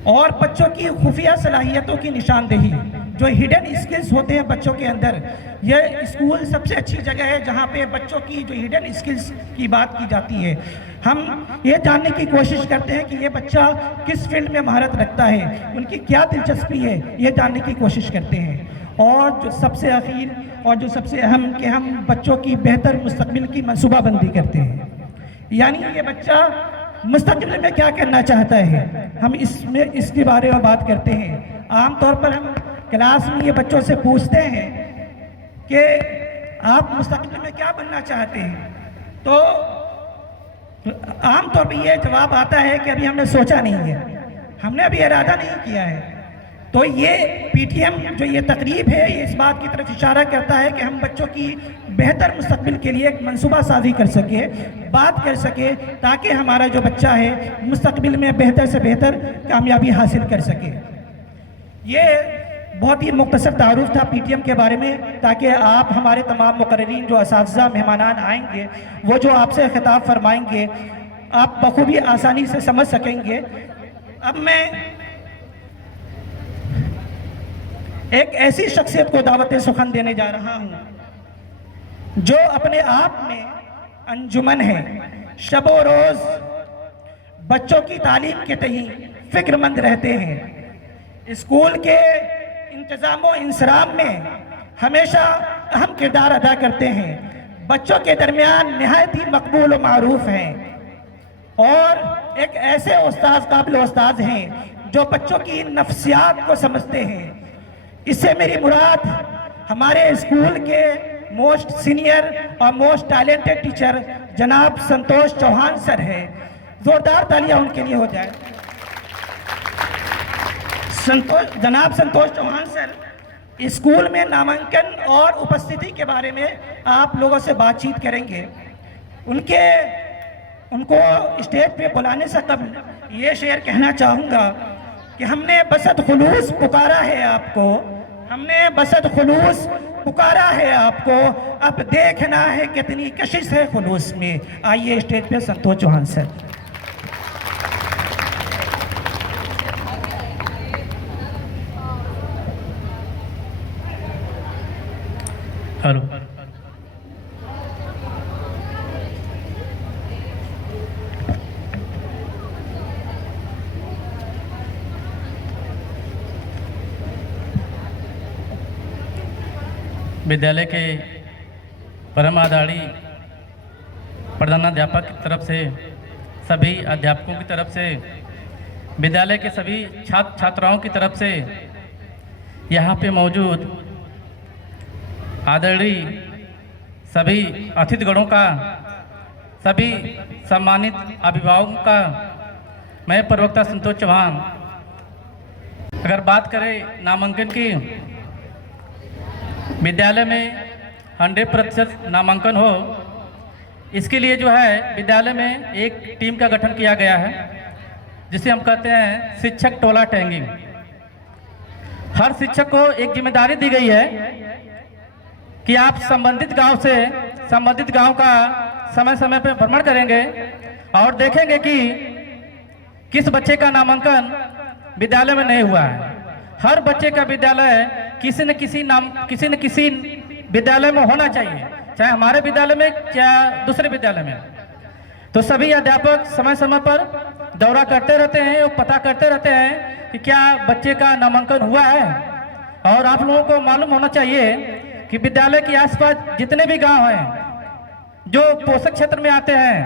और बच्चों की खुफिया सलाहियतों की निशानदेही, जो हिडन स्किल्स होते हैं बच्चों के अंदर, यह स्कूल सबसे अच्छी जगह है जहाँ पे बच्चों की जो हिडन स्किल्स की बात की जाती है। हम ये जानने की कोशिश करते हैं कि ये बच्चा किस फील्ड में महारत रखता है, उनकी क्या दिलचस्पी है, ये जानने की कोशिश करते हैं। और जो सबसे अखीर और जो सबसे अहम कि हम बच्चों की बेहतर मुस्तकबिल की मनसूबाबंदी करते हैं, यानी ये बच्चा मुस्तकबिल में क्या करना चाहता है, हम इसके बारे में बात करते हैं। आम तौर पर हम क्लास में ये बच्चों से पूछते हैं कि आप मुस्तकबिल में क्या बनना चाहते हैं, तो आम तौर पर ये जवाब आता है कि अभी हमने सोचा नहीं है, हमने अभी इरादा नहीं किया है। तो ये पीटीएम जो ये तकरीब है, ये इस बात की तरफ इशारा करता है कि हम बच्चों की बेहतर मुस्तकबिल के लिए एक मनसूबा साजी कर सके, बात कर सके, ताकि हमारा जो बच्चा है मुस्तकबिल में बेहतर से बेहतर कामयाबी हासिल कर सके। ये बहुत ही मुख्तसर तारुफ था पीटीएम के बारे में, ताकि आप हमारे तमाम मुकर्रिरीन जो असातिज़ा मेहमानान आएंगे वो जो आपसे खिताब फरमाएंगे आप बखूबी आसानी से समझ सकेंगे। अब मैं एक ऐसी शख्सियत को दावत सुखन देने जा रहा हूँ जो अपने आप में अंजुमन है, शबो रोज़ बच्चों की तालीम के तई फिक्रमंद रहते हैं, स्कूल के इंतज़ाम व इंसराम में हमेशा अहम किरदार अदा करते हैं, बच्चों के दरमियान निहायत ही मकबूल व मारूफ हैं और एक ऐसे उस्ताद काबिल उस्ताद हैं जो बच्चों की नफ्सियात को समझते हैं। इससे मेरी मुराद हमारे स्कूल के मोस्ट सीनियर और मोस्ट टैलेंटेड टीचर जनाब संतोष चौहान सर है। जोरदार तालियां उनके लिए हो जाए। जनाब संतोष चौहान सर स्कूल में नामांकन और उपस्थिति के बारे में आप लोगों से बातचीत करेंगे। उनको स्टेज पे बुलाने से कबल ये शेर कहना चाहूँगा कि हमने बसत खुलूस पुकारा है आपको, हमने बसत खुलूस पुकारा है आपको, अब देखना है कितनी कशिश है खुलूस में। आइए स्टेज पे संतोष चौहान सर। हेलो, विद्यालय के परम आदरणीय प्रधानाध्यापक की तरफ से, सभी अध्यापकों की तरफ से, विद्यालय के सभी छात्र छात्राओं की तरफ से, यहाँ पे मौजूद आदरणीय सभी अतिथिगणों का, सभी सम्मानित अभिभावकों का, मैं प्रवक्ता संतोष चौहान। अगर बात करें नामांकन की, विद्यालय में 100% नामांकन हो, इसके लिए जो है विद्यालय में एक टीम का गठन किया गया है जिसे हम कहते हैं शिक्षक टोला टैंगिंग। हर शिक्षक को एक जिम्मेदारी दी गई है कि आप संबंधित गांव का समय समय पर भ्रमण करेंगे और देखेंगे कि किस बच्चे का नामांकन विद्यालय में नहीं हुआ है। हर बच्चे का विद्यालय किसी न किसी विद्यालय में होना चाहिए, चाहे हमारे विद्यालय में या दूसरे विद्यालय में। तो सभी अध्यापक समय समय पर दौरा करते रहते हैं और पता करते रहते हैं कि क्या बच्चे का नामांकन हुआ है। और आप लोगों को मालूम होना चाहिए कि विद्यालय के आसपास जितने भी गांव हैं जो पोषक क्षेत्र में आते हैं,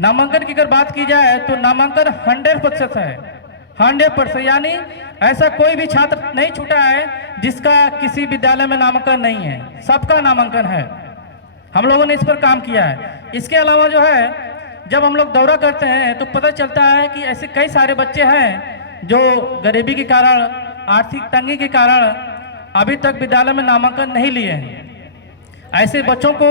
नामांकन की अगर बात की जाए तो नामांकन 100% है, 100%। यानी ऐसा कोई भी छात्र नहीं छूटा है जिसका किसी विद्यालय में नामांकन नहीं है, सबका नामांकन है। हम लोगों ने इस पर काम किया है। इसके अलावा जो है जब हम लोग दौरा करते हैं तो पता चलता है कि ऐसे कई सारे बच्चे हैं जो गरीबी के कारण, आर्थिक तंगी के कारण अभी तक विद्यालय में नामांकन नहीं लिए हैं। ऐसे बच्चों को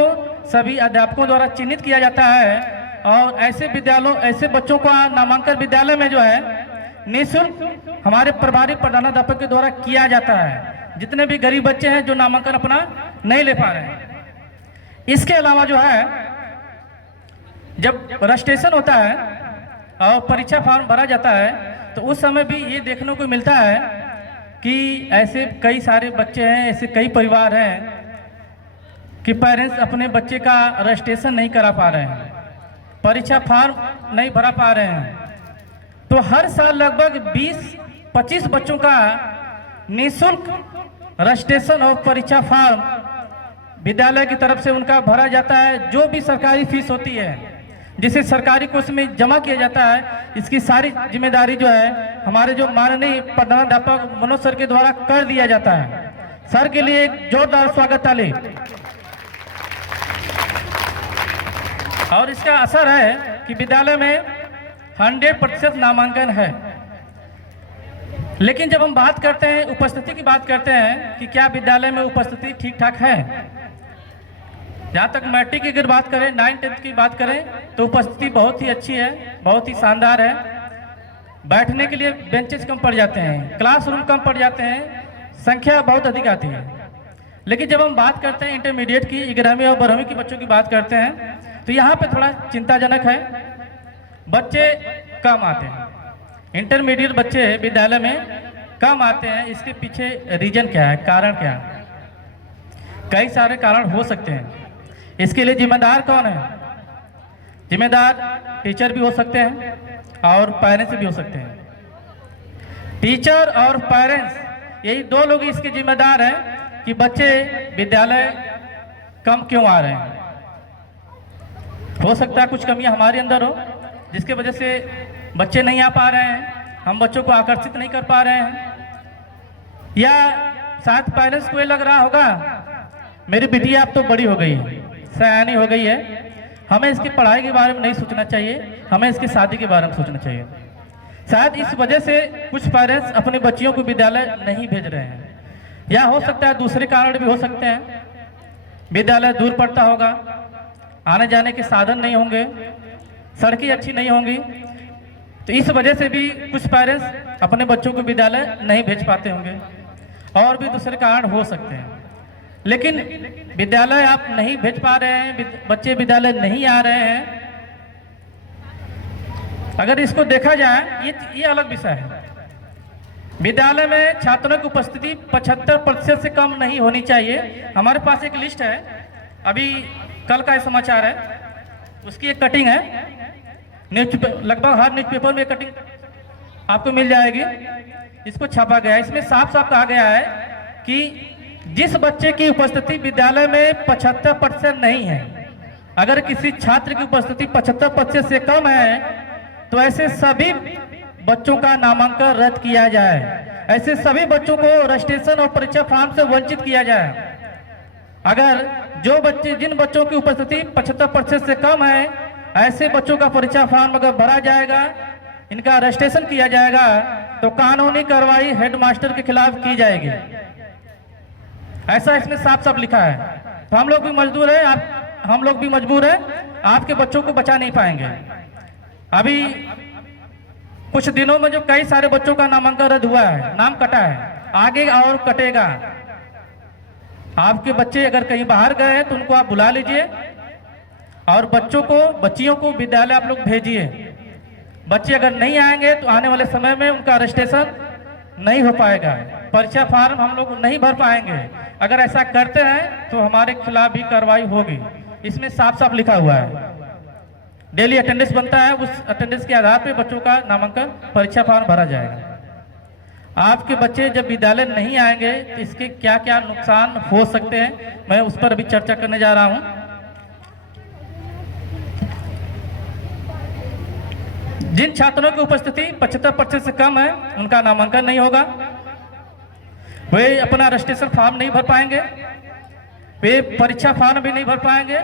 सभी अध्यापकों द्वारा चिन्हित किया जाता है और ऐसे बच्चों का नामांकन विद्यालय में जो है निःशुल्क हमारे प्रभारी प्रधानाध्यापक के द्वारा किया जाता है, जितने भी गरीब बच्चे हैं जो नामांकन अपना नहीं ले पा रहे हैं। इसके अलावा जो है जब रजिस्ट्रेशन होता है और परीक्षा फॉर्म भरा जाता है तो उस समय भी ये देखने को मिलता है कि ऐसे कई सारे बच्चे हैं, ऐसे कई परिवार हैं कि पेरेंट्स अपने बच्चे का रजिस्ट्रेशन नहीं करा पा रहे हैं, परीक्षा फॉर्म नहीं भरा पा रहे हैं। तो हर साल लगभग 20-25 बच्चों का निःशुल्क रजिस्ट्रेशन और परीक्षा फॉर्म विद्यालय की तरफ से उनका भरा जाता है। जो भी सरकारी फीस होती है जिसे सरकारी कोष में जमा किया जाता है, इसकी सारी जिम्मेदारी जो है हमारे जो माननीय प्रधानाध्यापक मनोज सर के द्वारा कर दिया जाता है। सर के लिए एक जोरदार स्वागत ताली। और इसका असर है कि विद्यालय में 100% नामांकन है। लेकिन जब हम बात करते हैं उपस्थिति की बात करते हैं कि क्या विद्यालय में उपस्थिति ठीक ठाक है, जहाँ तक मैट्रिक की अगर बात करें, 9-10 की बात करें तो उपस्थिति बहुत ही अच्छी है, बहुत ही शानदार है। बैठने के लिए बेंचेस कम पड़ जाते हैं, क्लासरूम कम पड़ जाते हैं, संख्या बहुत अधिक आती है। लेकिन जब हम बात करते हैं इंटरमीडिएट की, 11वीं और 12वीं की बच्चों की बात करते हैं तो यहाँ पे थोड़ा चिंताजनक है, बच्चे कम आते हैं। इंटरमीडिएट बच्चे विद्यालय में कम आते हैं। इसके पीछे रीजन क्या है, कारण क्या है? कई सारे कारण हो सकते हैं। इसके लिए जिम्मेदार कौन है? जिम्मेदार टीचर भी हो सकते हैं और पेरेंट्स भी हो सकते हैं। टीचर और पेरेंट्स यही दो लोग इसके जिम्मेदार हैं कि बच्चे विद्यालय कम क्यों आ रहे हैं। हो सकता है कुछ कमियां हमारे अंदर हो जिसके वजह से बच्चे नहीं आ पा रहे हैं, हम बच्चों को आकर्षित नहीं कर पा रहे हैं। या शायद पेरेंट्स को ये लग रहा होगा मेरी बिटिया अब तो बड़ी हो गई है, सयानी हो गई है, हमें इसकी पढ़ाई के बारे में नहीं सोचना चाहिए, हमें इसकी शादी के बारे में सोचना चाहिए। शायद इस वजह से कुछ पेरेंट्स अपने बच्चियों को विद्यालय नहीं भेज रहे हैं। या हो सकता है दूसरे कारण भी हो सकते हैं, विद्यालय दूर पड़ता होगा, आने जाने के साधन नहीं होंगे, सड़कें अच्छी नहीं होंगी, तो इस वजह से भी कुछ पेरेंट्स अपने बच्चों को विद्यालय नहीं भेज पाते होंगे। और भी दूसरे कारण हो सकते हैं। लेकिन विद्यालय आप नहीं भेज पा रहे हैं, बच्चे विद्यालय नहीं आ रहे हैं, अगर इसको देखा जाए ये अलग विषय है। विद्यालय में छात्रों की उपस्थिति 75% से कम नहीं होनी चाहिए। हमारे पास एक लिस्ट है, अभी कल का समाचार है, उसकी एक कटिंग है, लगभग हर न्यूज़पेपर में कटिंग आपको मिल जाएगी। इसको छापा गया है, इसमें साफ साफ कहा गया है कि जिस बच्चे की उपस्थिति विद्यालय में 75% नहीं है, अगर किसी छात्र की उपस्थिति 75% से कम है तो ऐसे सभी बच्चों का नामांकन रद्द किया जाए, ऐसे सभी बच्चों को रजिस्ट्रेशन और परीक्षा फॉर्म से वंचित किया जाए। अगर जिन बच्चों की उपस्थिति 75% से कम है, ऐसे बच्चों का परीक्षा फॉर्म अगर भरा जाएगा, इनका रजिस्ट्रेशन किया जाएगा तो कानूनी कार्रवाई हेडमास्टर के खिलाफ की जाएगी। ऐसा इसमें साफ साफ लिखा है। तो हम लोग भी मजबूर हैं, हम लोग भी मजबूर हैं, आपके बच्चों को बचा नहीं पाएंगे। अभी कुछ दिनों में जो कई सारे बच्चों का नामांकन रद्द हुआ है, नाम कटा है, आगे और कटेगा। आपके बच्चे अगर कहीं बाहर गए हैं तो उनको आप बुला लीजिए और बच्चियों को विद्यालय आप लोग भेजिए। बच्चे अगर नहीं आएंगे तो आने वाले समय में उनका रजिस्ट्रेशन नहीं हो पाएगा, परीक्षा फॉर्म हम लोग नहीं भर पाएंगे। अगर ऐसा करते हैं तो हमारे खिलाफ भी कार्रवाई होगी, इसमें साफ साफ लिखा हुआ है। डेली अटेंडेंस बनता है, उस अटेंडेंस के आधार पे बच्चों का नामांकन परीक्षा फॉर्म भरा जाएगा। आपके बच्चे जब विद्यालय नहीं आएंगे तो इसके क्या क्या नुकसान हो सकते हैं, मैं उस पर अभी चर्चा करने जा रहा हूं। जिन छात्रों की उपस्थिति 75% से कम है उनका नामांकन नहीं होगा, वे अपना रजिस्ट्रेशन फॉर्म नहीं भर पाएंगे, वे परीक्षा फॉर्म भी नहीं भर पाएंगे।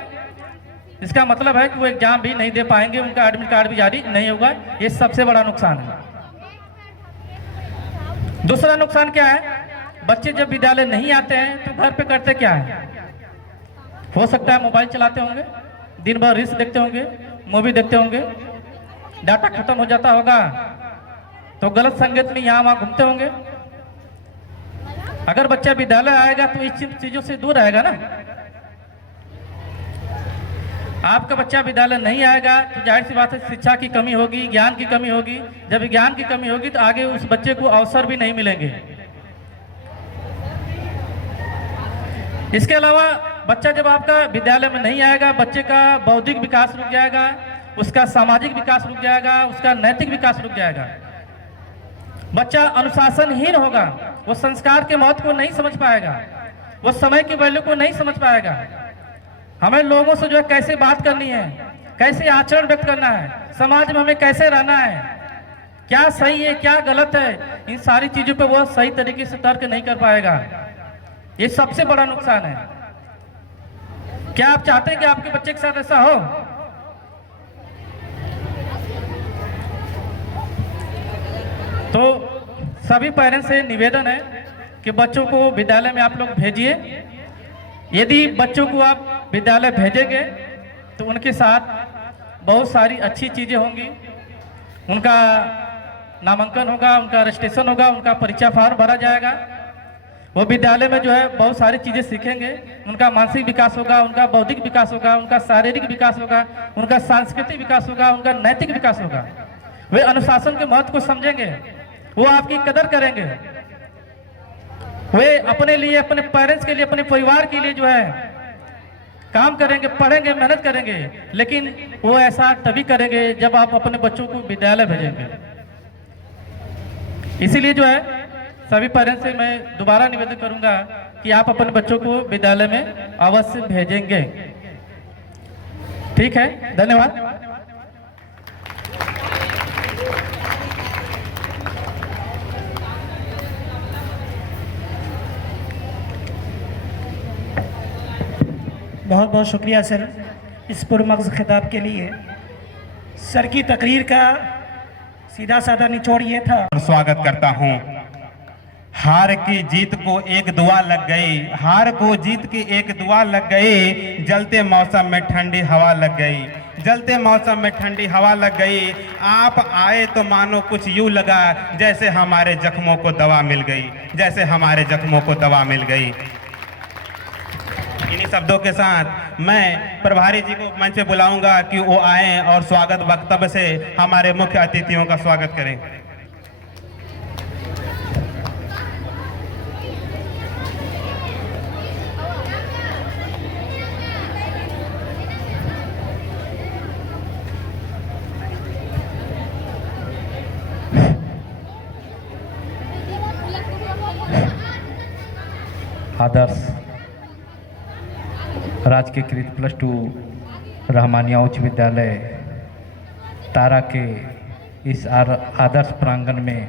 इसका मतलब है कि वो एग्जाम भी नहीं दे पाएंगे, उनका एडमिट कार्ड भी जारी नहीं होगा। ये सबसे बड़ा नुकसान है। दूसरा नुकसान क्या है, बच्चे जब विद्यालय नहीं आते हैं तो घर पे करते क्या है, हो सकता है मोबाइल चलाते होंगे, दिन भर रील्स देखते होंगे, मूवी देखते होंगे, डाटा खत्म हो जाता होगा तो गलत संगत में यहाँ वहाँ घूमते होंगे। अगर बच्चा विद्यालय आएगा तो इस चीजों से दूर रहेगा ना। आपका बच्चा विद्यालय नहीं आएगा तो जाहिर सी बात है शिक्षा की कमी होगी, ज्ञान की कमी होगी। जब ज्ञान की कमी होगी तो आगे उस बच्चे को अवसर भी नहीं मिलेंगे। इसके अलावा बच्चा जब आपका विद्यालय में नहीं आएगा, बच्चे का बौद्धिक विकास रुक जाएगा, उसका सामाजिक विकास रुक जाएगा, उसका नैतिक विकास रुक जाएगा। बच्चा अनुशासनहीन होगा, वो संस्कार के महत्व को नहीं समझ पाएगा, वो समय की वैल्यू को नहीं समझ पाएगा। हमें लोगों से जो है कैसे बात करनी है, कैसे आचरण व्यक्त करना है, समाज में हमें कैसे रहना है, क्या सही है क्या गलत है, इन सारी चीजों पे वो सही तरीके से तर्क नहीं कर पाएगा। ये सबसे बड़ा नुकसान है। क्या आप चाहते हैं कि आपके बच्चे के साथ ऐसा हो? तो सभी पेरेंट्स से निवेदन है कि बच्चों को विद्यालय में आप लोग भेजिए। यदि बच्चों को आप विद्यालय भेजेंगे तो उनके साथ बहुत सारी अच्छी चीज़ें होंगी। उनका नामांकन होगा, उनका रजिस्ट्रेशन होगा, उनका परीक्षा फॉर्म भरा जाएगा। वो विद्यालय में जो है बहुत सारी चीज़ें सीखेंगे। उनका मानसिक विकास होगा, उनका बौद्धिक विकास होगा, उनका शारीरिक विकास होगा, उनका सांस्कृतिक विकास होगा, उनका नैतिक विकास होगा। वे अनुशासन के महत्व को समझेंगे, वो आपकी कदर करेंगे, वे अपने लिए, अपने पेरेंट्स के लिए, अपने परिवार के लिए जो है काम करेंगे, पढ़ेंगे, मेहनत करेंगे। लेकिन वो ऐसा तभी करेंगे जब आप अपने बच्चों को विद्यालय भेजेंगे। इसीलिए जो है सभी पेरेंट्स से मैं दोबारा निवेदन करूंगा कि आप अपने बच्चों को विद्यालय में अवश्य भेजेंगे। ठीक है, धन्यवाद। बहुत बहुत शुक्रिया सर इस पुरमग़ज़ खिताब के लिए। सर की तकरीर का सीधा साधा निचोड़ ये था। स्वागत करता हूं। हार की जीत को एक दुआ लग गई, हार को जीत की एक दुआ लग गई, जलते मौसम में ठंडी हवा लग गई, जलते मौसम में ठंडी हवा लग गई। आप आए तो मानो कुछ यूं लगा जैसे हमारे जख्मों को दवा मिल गई, जैसे हमारे जख्मों को दवा मिल गई। इन्हीं शब्दों के साथ मैं प्रभारी जी को मंच पे बुलाऊंगा कि वो आए और स्वागत वक्तव्य से हमारे मुख्य अतिथियों का स्वागत करें। आदर्श राजकीयकृत +2 रहमानिया उच्च विद्यालय तारा के इस आदर्श प्रांगण में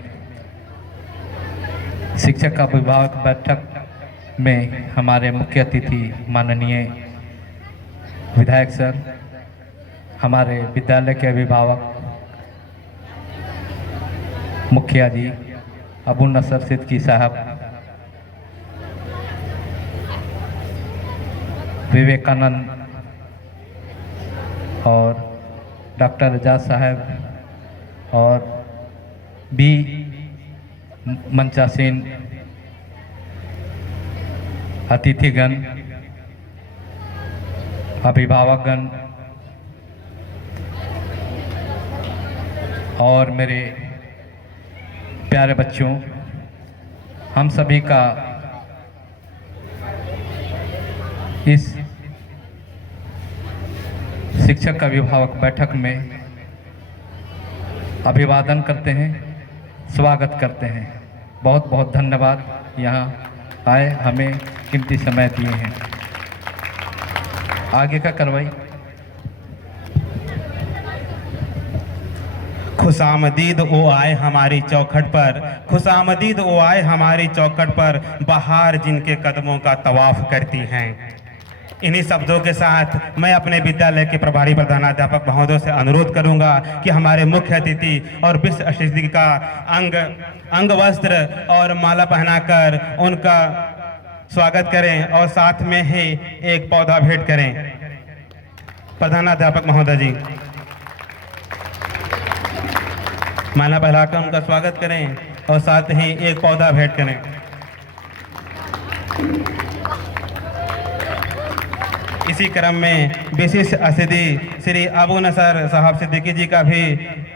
शिक्षक अभिभावक बैठक में हमारे मुख्य अतिथि माननीय विधायक सर, हमारे विद्यालय के अभिभावक मुखिया जी अबू नसर सिद्दीकी साहब, विवेकानंद और डॉक्टर रजाद साहब और भी मंचासीन अतिथिगण, अभिभावकगण और मेरे प्यारे बच्चों, हम सभी का इस शिक्षक अभिभावक बैठक में अभिवादन करते हैं, स्वागत करते हैं। बहुत बहुत धन्यवाद, यहाँ आए हमें कीमती समय दिए हैं। आगे का कार्रवाई। खुशामदीद ओ आए हमारी चौखट पर, खुशामदीद ओ आए हमारी चौखट पर, बहार जिनके कदमों का तवाफ करती हैं। इन्हीं शब्दों के साथ मैं अपने विद्यालय के प्रभारी प्रधानाध्यापक महोदय से अनुरोध करूंगा कि हमारे मुख्य अतिथि और विशिष्ट अतिथि का अंग वस्त्र और माला पहनाकर उनका स्वागत करें और साथ में ही एक पौधा भेंट करें। प्रधानाध्यापक महोदय जी, माला पहनाकर उनका स्वागत करें और साथ ही एक पौधा भेंट करें। इसी क्रम में विशिष्ट अतिथि श्री अबू नसर साहब सिद्दीकी जी का भी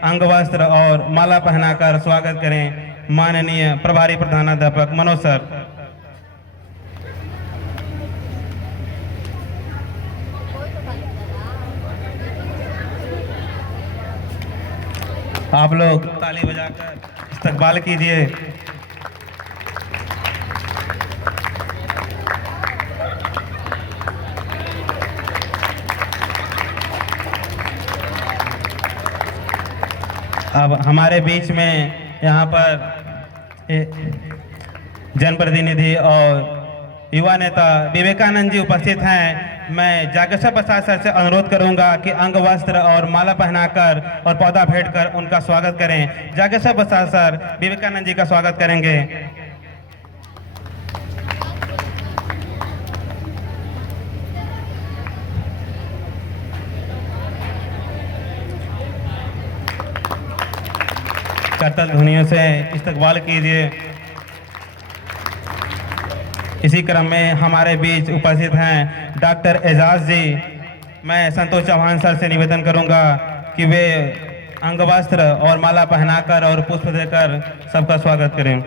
अंग वस्त्र और माला पहनाकर स्वागत करें। माननीय प्रभारी प्रधानाध्यापक मनोज सर। आप लोग ताली बजाकर इस्तकबाल कीजिए। अब हमारे बीच में यहाँ पर जनप्रतिनिधि और युवा नेता विवेकानंद जी उपस्थित हैं। मैं जागेश्वर प्रसाद सर से अनुरोध करूंगा कि अंग वस्त्र और माला पहनाकर और पौधा भेंट कर उनका स्वागत करें। जागेश्वर प्रसाद सर विवेकानंद जी का स्वागत करेंगे। करतल ध्वनियों से इस्तकबाल कीजिए। इसी क्रम में हमारे बीच उपस्थित हैं डॉक्टर एजाज जी। मैं संतोष चौहान सर से निवेदन करूंगा कि वे अंग वस्त्र और माला पहनाकर और पुष्प देकर सबका स्वागत करें।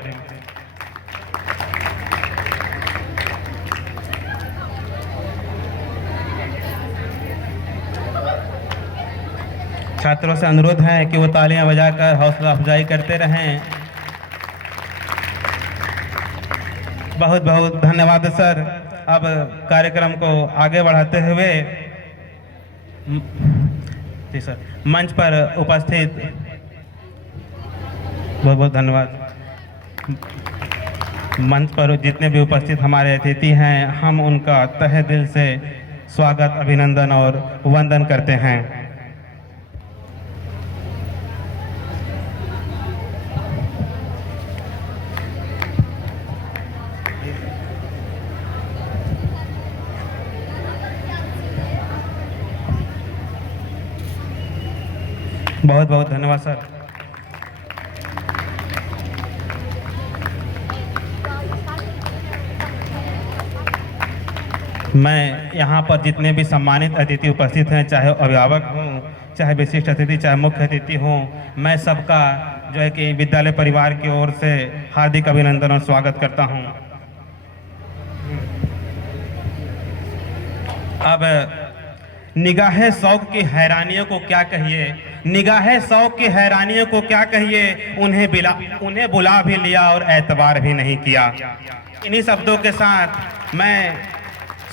छात्रों से अनुरोध है कि वो तालियां बजाकर हौसला अफजाई करते रहें। बहुत बहुत धन्यवाद सर। अब कार्यक्रम को आगे बढ़ाते हुए जी सर, मंच पर उपस्थित बहुत बहुत धन्यवाद। मंच पर जितने भी उपस्थित हमारे अतिथि हैं, हम उनका तहे दिल से स्वागत, अभिनंदन और वंदन करते हैं। बहुत बहुत धन्यवाद सर। मैं यहाँ पर जितने भी सम्मानित अतिथि उपस्थित हैं, चाहे अभिभावक हों, चाहे विशिष्ट अतिथि, चाहे मुख्य अतिथि हों, मैं सबका जो है कि विद्यालय परिवार की ओर से हार्दिक अभिनंदन और स्वागत करता हूँ। अब निगाहे शौक की हैरानियों को क्या कहिए, निगाहे शौक की हैरानियों को क्या कहिए, उन्हें बुला भी लिया और एतबार भी नहीं किया। इन्हीं शब्दों के साथ मैं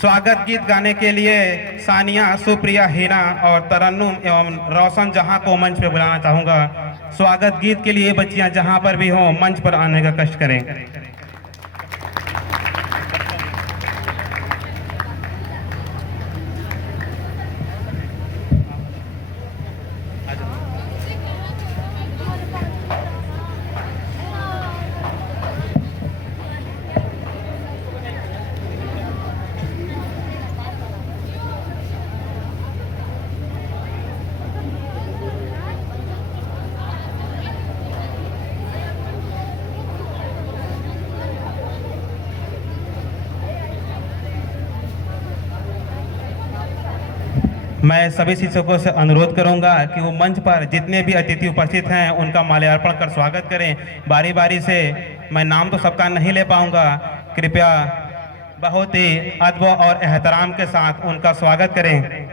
स्वागत गीत गाने के लिए सानिया, सुप्रिया, हिना और तरन्नुम एवं रोशन जहां को मंच पे बुलाना चाहूँगा। स्वागत गीत के लिए बच्चियां जहां पर भी हों मंच पर आने का कष्ट करें। मैं सभी शिक्षकों से अनुरोध करूंगा कि वो मंच पर जितने भी अतिथि उपस्थित हैं उनका माल्यार्पण कर स्वागत करें। बारी बारी से मैं नाम तो सबका नहीं ले पाऊंगा, कृपया बहुत ही अदब और एहतराम के साथ उनका स्वागत करें।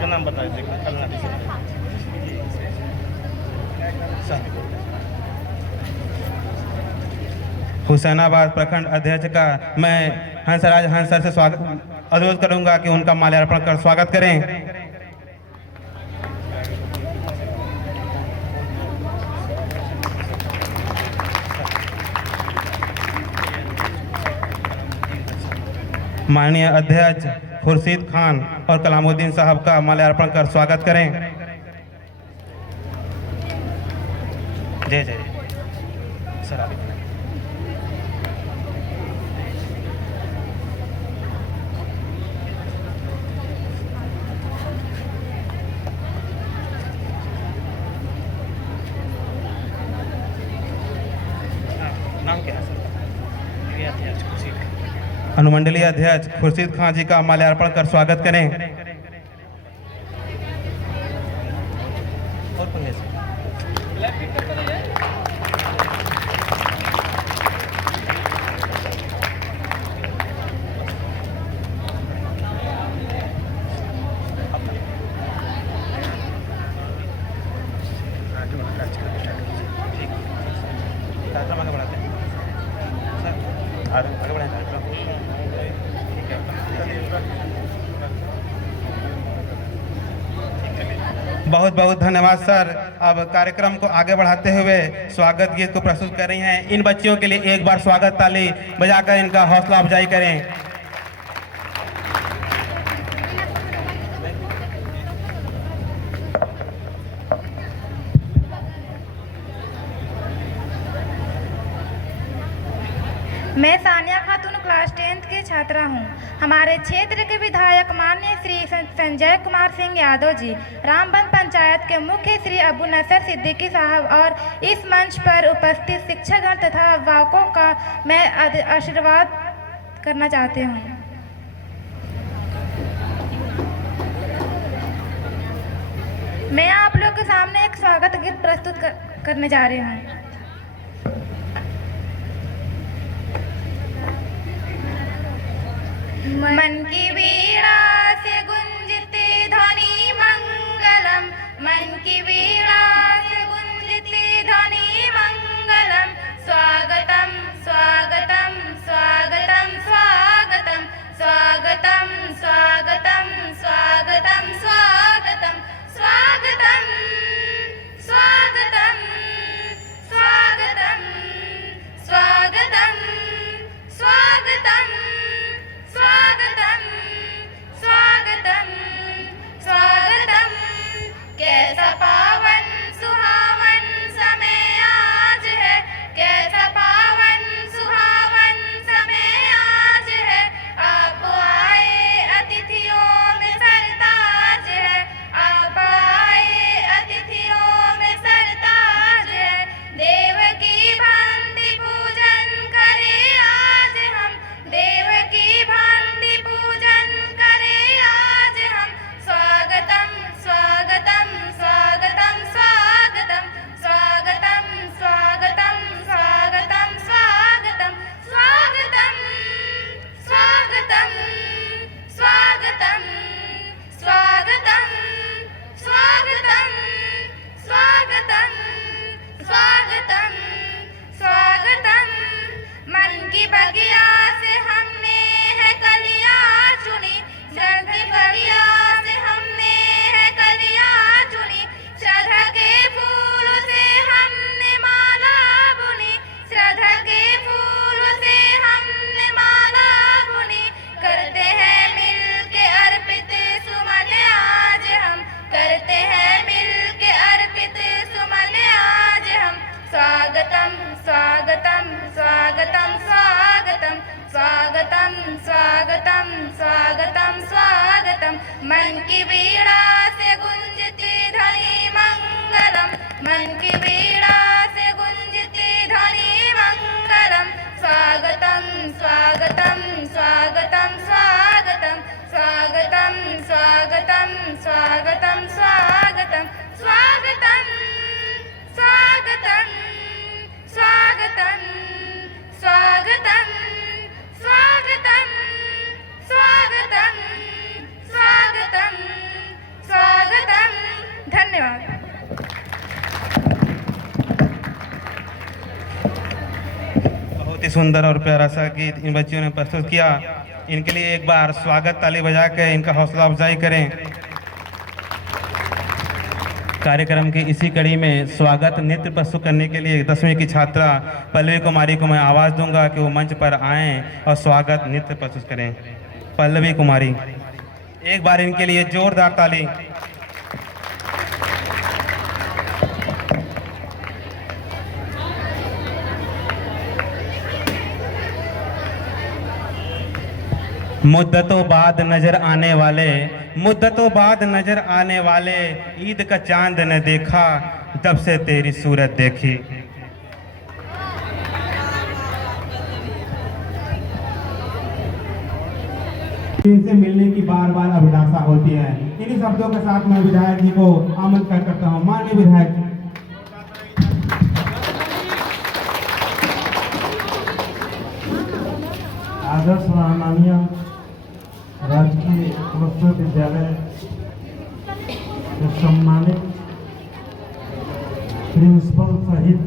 का नाम बता दीजिए। कल ना हुसैनाबाद प्रखंड अध्यक्ष का मैं हंसराज हंसर से स्वागत अनुरोध करूंगा कि उनका माल्यार्पण कर स्वागत करें। माननीय अध्यक्ष खुर्शीद खान और कलामुद्दीन साहब का माल्यार्पण कर स्वागत करें। जय जय सर। नाम क्या है सर? अनुमंडलीय अध्यक्ष खुर्शीद खान जी का माल्यार्पण कर स्वागत करें। और कौन है सर? कार्यक्रम आगे बढ़ाते हैं सर, आगे बढ़ाएं कार्यक्रम। बहुत बहुत धन्यवाद सर। अब कार्यक्रम को आगे बढ़ाते हुए स्वागत गीत को प्रस्तुत कर रही हैं। इन बच्चियों के लिए एक बार स्वागत ताली बजाकर इनका हौसला अफजाई करें। मैं सानिया खातून क्लास 10th की छात्रा हूँ। हमारे क्षेत्र के विधायक माननीय श्री संजय कुमार सिंह यादव जी, रामबन पंचायत के मुख्य श्री अबू नसर सिद्दीकी साहब और इस मंच पर उपस्थित शिक्षकगण तथा अभिभावकों का मैं आशीर्वाद करना चाहती हूँ। मैं आप लोग के सामने एक स्वागत गीत प्रस्तुत करने जा रही हूँ। मन की वीणा से गुंजते ध्वनि मंगलम, मन की वीणा से गुंजते ध्वनि मंगलम। स्वागतम स्वागतम स्वागतम स्वागतम स्वागतम स्वागतम स्वागतम स्वागतम स्वागतम स्वागतम स्वागतम स्वागतम स्वागतम स्वागतम स्वागतम स्वागतम। कैसा पावन सुंदर और प्यारा सा गीत इन बच्चियों ने प्रस्तुत किया। इनके लिए एक बार स्वागत ताली बजा के इनका हौसला अफजाई करें। कार्यक्रम की इसी कड़ी में स्वागत नृत्य प्रस्तुत करने के लिए 10वीं की छात्रा पल्लवी कुमारी को मैं आवाज़ दूंगा कि वो मंच पर आएं और स्वागत नृत्य प्रस्तुत करें। पल्लवी कुमारी, एक बार इनके लिए जोरदार ताली। मुद्दतों बाद नजर आने वाले, मुद्दतों बाद नजर आने वाले, ईद का चांद न देखा जब से तेरी सूरत देखी। इनसे मिलने की बार बार अभिलाषा होती है। इन्हीं शब्दों के साथ मैं विधायक जी को आमंत्रित करता हूँ। माननीय विधायक जी। आदर्श महामानिया राजकीय क्लस्टर विद्यालय के सम्मानित प्रिंसिपल सहित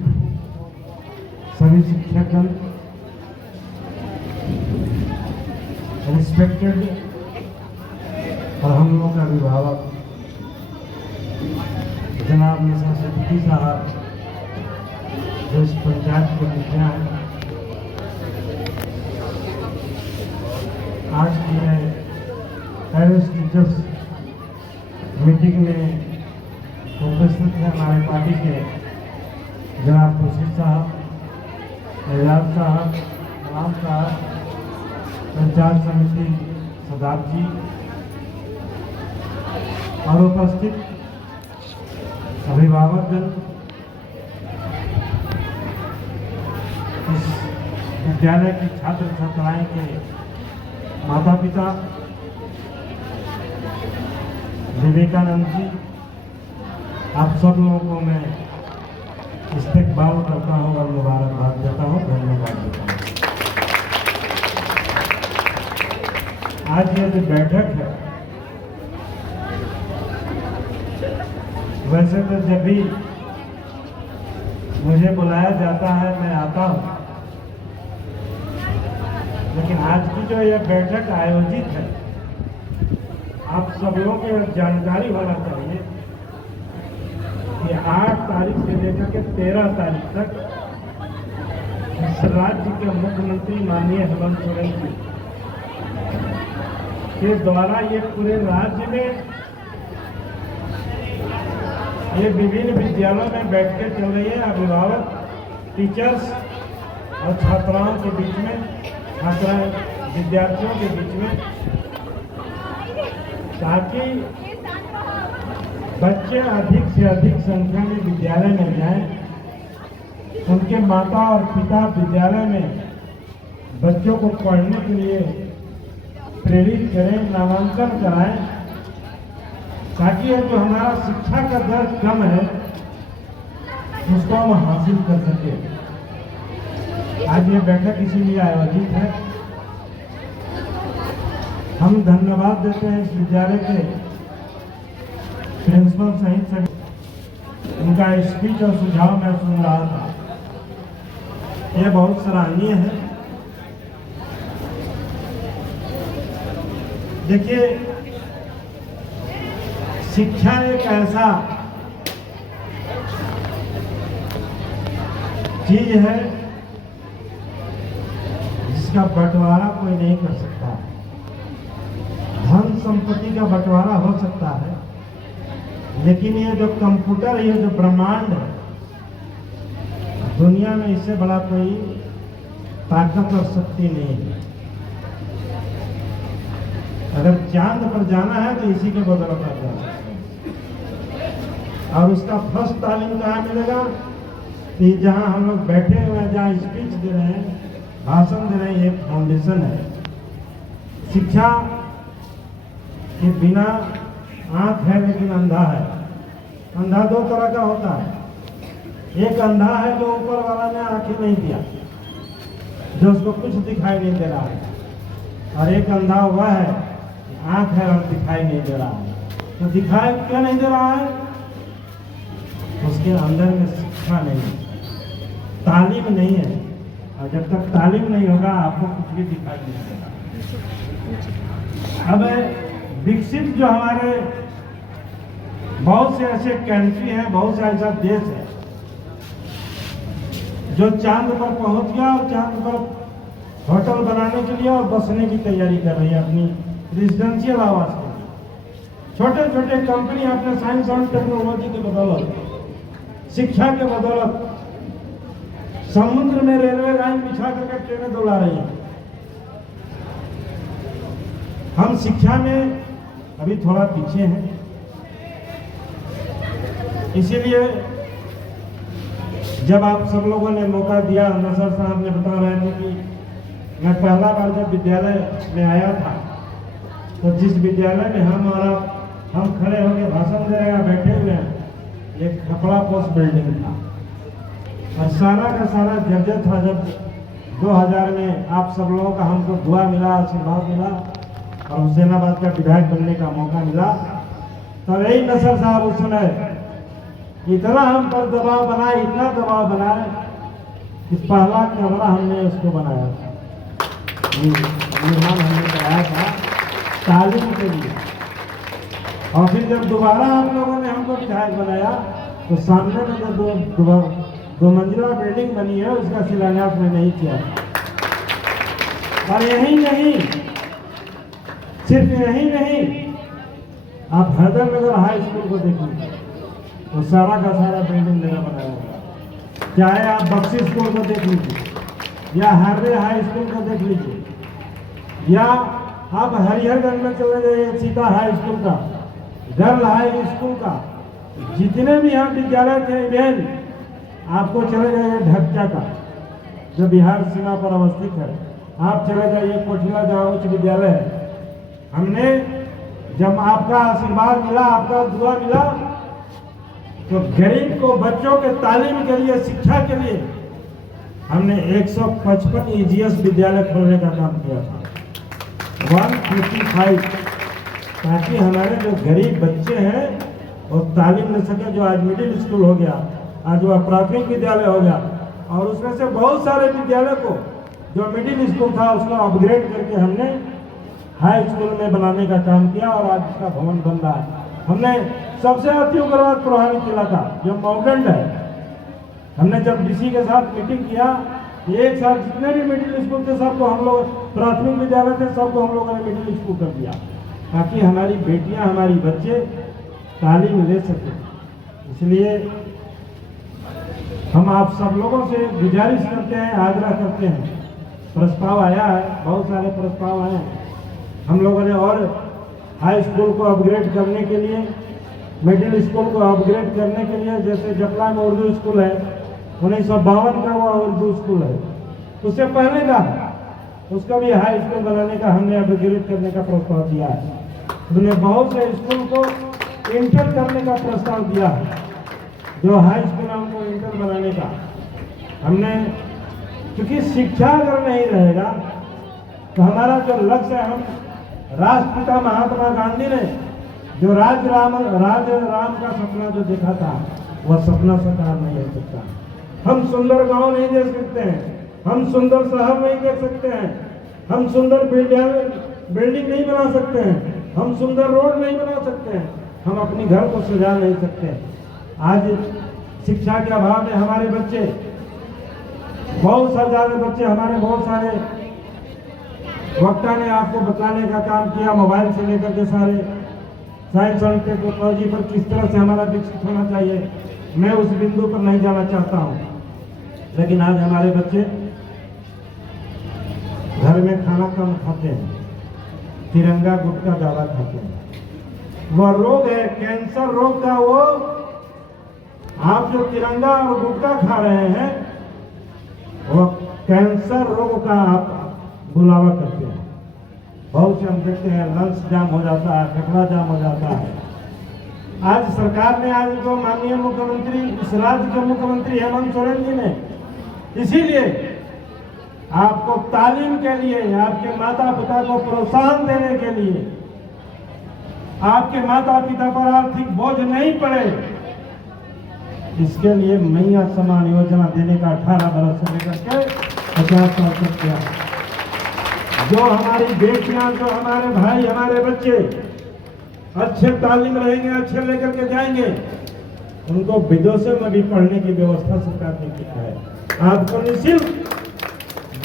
सभी शिक्षकगण, रिस्पेक्टेड और हम लोगों का अभिभावक जनाब नशा सिद्दीकी साहब जो इस पंचायत के मुखिया हैं, आज की पेरेंट्स टीचर्स मीटिंग में उपस्थित हैं हमारे पार्टी के जनाब खुर्शीद साहब, एजाज साहब, राम साहब, पंचायत समिति सदाब जी और उपस्थित अभिभावकगण, इस विद्यालय की छात्र छात्राएं के माता पिता, विवेकानंद जी, आप सब लोगों को मैं इस्तकबाल करता हूँ और मुबारकबाद देता हूँ, धन्यवाद देता हूँ। आज ये जो बैठक है, वैसे तो जब भी मुझे बुलाया जाता है मैं आता हूँ, लेकिन आज की जो यह बैठक आयोजित है, आप सब लोगों को जानकारी होना चाहिए कि 8 तारीख से लेकर के 13 तारीख तक इस राज्य के मुख्यमंत्री माननीय हेमंत सोरेन जी के द्वारा ये पूरे राज्य में ये विभिन्न विद्यालयों में बैठकें चल रही है अभिभावक, टीचर्स और छात्राओं के बीच में, छात्राएं विद्यार्थियों के बीच में, ताकि बच्चे अधिक से अधिक संख्या में विद्यालय में जाएं, उनके माता और पिता विद्यालय में बच्चों को पढ़ने के लिए प्रेरित करें, नामांकन कराएं, ताकि यह जो हमारा शिक्षा का दर कम है उसको हम हासिल कर सकें। आज ये बैठक इसीलिए आयोजित है। हम धन्यवाद देते हैं इस विद्यालय के प्रिंसिपल सहित सभी, उनका स्पीच और सुझाव मैं सुन रहा था, यह बहुत सराहनीय है। देखिए, शिक्षा एक ऐसा चीज है जिसका बंटवारा कोई नहीं कर सकता। धन संपत्ति का बंटवारा हो सकता है, लेकिन ये जो कंप्यूटर, ये जो ब्रह्मांड है, दुनिया में इससे बड़ा कोई ताकत और शक्ति नहीं है। अगर चांद पर जाना है तो इसी के बदौलत आप जा सकते हैं। और उसका फर्स्ट तालीम कहाँ मिलेगा? कि जहाँ हम लोग बैठे हुए हैं, जहाँ स्पीच दे रहे हैं, भाषण दे रहे हैं, ये फाउंडेशन है। शिक्षा के बिना आँख है लेकिन अंधा है। अंधा 2 तरह का होता है। एक अंधा है जो ऊपर वाला ने आंखें नहीं दिया, जो उसको कुछ दिखाई नहीं दे रहा है, और एक अंधा हुआ है, आँख है और दिखाई नहीं दे रहा है। तो दिखाई क्यों नहीं दे रहा है? उसके अंदर में शिक्षा नहीं है, तालीम नहीं है। और जब तक तालीम नहीं होगा आपको कुछ भी दिखाई नहीं देगा। अब विकसित जो हमारे बहुत से ऐसे कंट्री हैं, बहुत से ऐसा देश है जो चांद पर पहुंच गया और चांद पर होटल बनाने के लिए और बसने की तैयारी कर रही है अपनी रेजिडेंशियल आवास के लिए। छोटे छोटे कंपनी अपने साइंस एंड टेक्नोलॉजी की बदौलत, शिक्षा के बदौलत समुद्र में रेलवे लाइन बिछा करके ट्रेनें दौड़ा रही हैं। हम शिक्षा में अभी थोड़ा पीछे हैं, इसीलिए जब आप सब लोगों ने मौका दिया, नसर साहब ने बता रहे थे कि मैं पहला बार जब विद्यालय में आया था तो जिस विद्यालय में हम खड़े होकर भाषण दे रहे हैं, बैठे हुए हैं, एक खपड़ा पोस्ट बिल्डिंग था और सारा का सारा जर्जर था। जब 2000 में आप सब लोगों का हमको दुआ मिला, आशीर्वाद मिला और हुसैनाबाद का विधायक बनने का मौका मिला, तब यही नसर साहब उस समय इतना हम पर दबाव बनाए, इतना दबाव बनाए कि पहला कमरा हमने उसको बनाया था, निर्माण हमने कराया था तालीम के लिए। और फिर जब दोबारा आप लोगों ने हमको विधायक बनाया तो सामने में जो दो मंजिला बिल्डिंग बनी है उसका शिलान्यास में नहीं किया। और यही नहीं, सिर्फ यही नहीं, आप हैदरनगर हाई स्कूल को देख लीजिए तो सारा का सारा बिल्डिंग नया बनाया हुआ। चाहे आप बक्सी स्कूल को देख लीजिए या हार्वे हाई स्कूल को देख लीजिए या आप हरिहरगंज में चले जाइए सीता हाई स्कूल का, गर्ल हाई स्कूल का, जितने भी यहाँ विद्यालय थे, इवेन आपको चले जाइए ढक्का का जो बिहार सीमा पर अवस्थित है, आप चले जाइए कोठिला जहाँ उच्च विद्यालय है। हमने जब आपका आशीर्वाद मिला, आपका दुआ मिला, तो गरीब को बच्चों के तालीम के लिए, शिक्षा के लिए हमने 155 EGS विद्यालय खोलने का काम किया था, 155, ताकि हमारे जो गरीब बच्चे हैं वो तालीम ले सके। जो आज मिडिल स्कूल हो गया, आज वह प्राथमिक विद्यालय हो गया, और उसमें से बहुत सारे विद्यालय को जो मिडिल स्कूल था उसको अपग्रेड करके हमने हाई स्कूल में बनाने का काम किया और आज उसका भवन बन रहा है। हमने सबसे अति उग्रवाद प्रभावित इलाका जो मौगंड है, हमने जब डीसी के साथ मीटिंग किया, एक साथ जितने भी मिडिल स्कूल थे सबको हम लोग, प्राथमिक विद्यालय थे सबको हम लोगों ने मिडिल स्कूल कर दिया, ताकि हमारी बेटियां, हमारी बच्चे तालीम ले सके। इसलिए हम आप सब लोगों से गुजारिश करते हैं, आग्रह करते हैं, प्रस्ताव आया है, बहुत सारे प्रस्ताव आए हैं। हम लोगों ने और हाई स्कूल को अपग्रेड करने के लिए, मिडिल स्कूल को अपग्रेड करने के लिए, जैसे जपला में उर्दू स्कूल है, 1952 का वो उर्दू स्कूल है, उससे पहले का उसका भी हाई स्कूल बनाने का हमने अपग्रेड करने का प्रस्ताव दिया है। हमने बहुत से स्कूल को इंटर करने का प्रस्ताव दिया है, जो हाई स्कूल हमको इंटर बनाने का हमने, क्योंकि शिक्षा अगर नहीं रहेगा तो हमारा जो लक्ष्य है, हम राष्ट्रपिता महात्मा गांधी ने जो राज राम का सपना जो देखा था, वह सपना साकार नहीं हो सकता। हम सुंदर गांव नहीं देख सकते हैं, हम सुंदर शहर नहीं देख सकते हैं, हम सुंदर बिल्डिंग नहीं बना सकते हैं, हम सुंदर रोड नहीं बना सकते हैं, हम अपनी घर को सजा नहीं सकते। आज शिक्षा के अभाव में हमारे बच्चे, बहुत सारे बच्चे, हमारे बहुत सारे वक्ता ने आपको बताने का काम किया, मोबाइल से लेकर के सारे साइंस और टेक्नोलॉजी पर किस तरह से हमारा विकसित होना चाहिए, मैं उस बिंदु पर नहीं जाना चाहता हूँ। लेकिन आज हमारे बच्चे घर में खाना कम खाते हैं, तिरंगा गुटखा ज़्यादा खाते हैं। वह रोग है कैंसर रोग का, वो आप जो तिरंगा और गुटखा खा रहे हैं वो कैंसर रोग का आप बुलावा करते हैं। बहुत से हम देखते हैं लंग्स जाम हो जाता है, फेफड़ा जाम हो जाता है। आज सरकार ने, आज जो माननीय मुख्यमंत्री, इस राज्य के मुख्यमंत्री हेमंत सोरेन जी ने, इसीलिए आपको तालीम के लिए, आपके माता पिता को प्रोत्साहन देने के लिए, आपके माता पिता पर आर्थिक बोझ नहीं पड़े, इसके लिए मैया समान योजना देने का 18 वर्ष से लेकर के 50 साल तक किया। जो हमारी बेटियां, जो हमारे भाई, हमारे बच्चे अच्छे तालीम रहेंगे, अच्छे लेकर के जाएंगे, उनको विदेशों में भी पढ़ने की व्यवस्था सरकार ने किया है। आपको निःशुल्क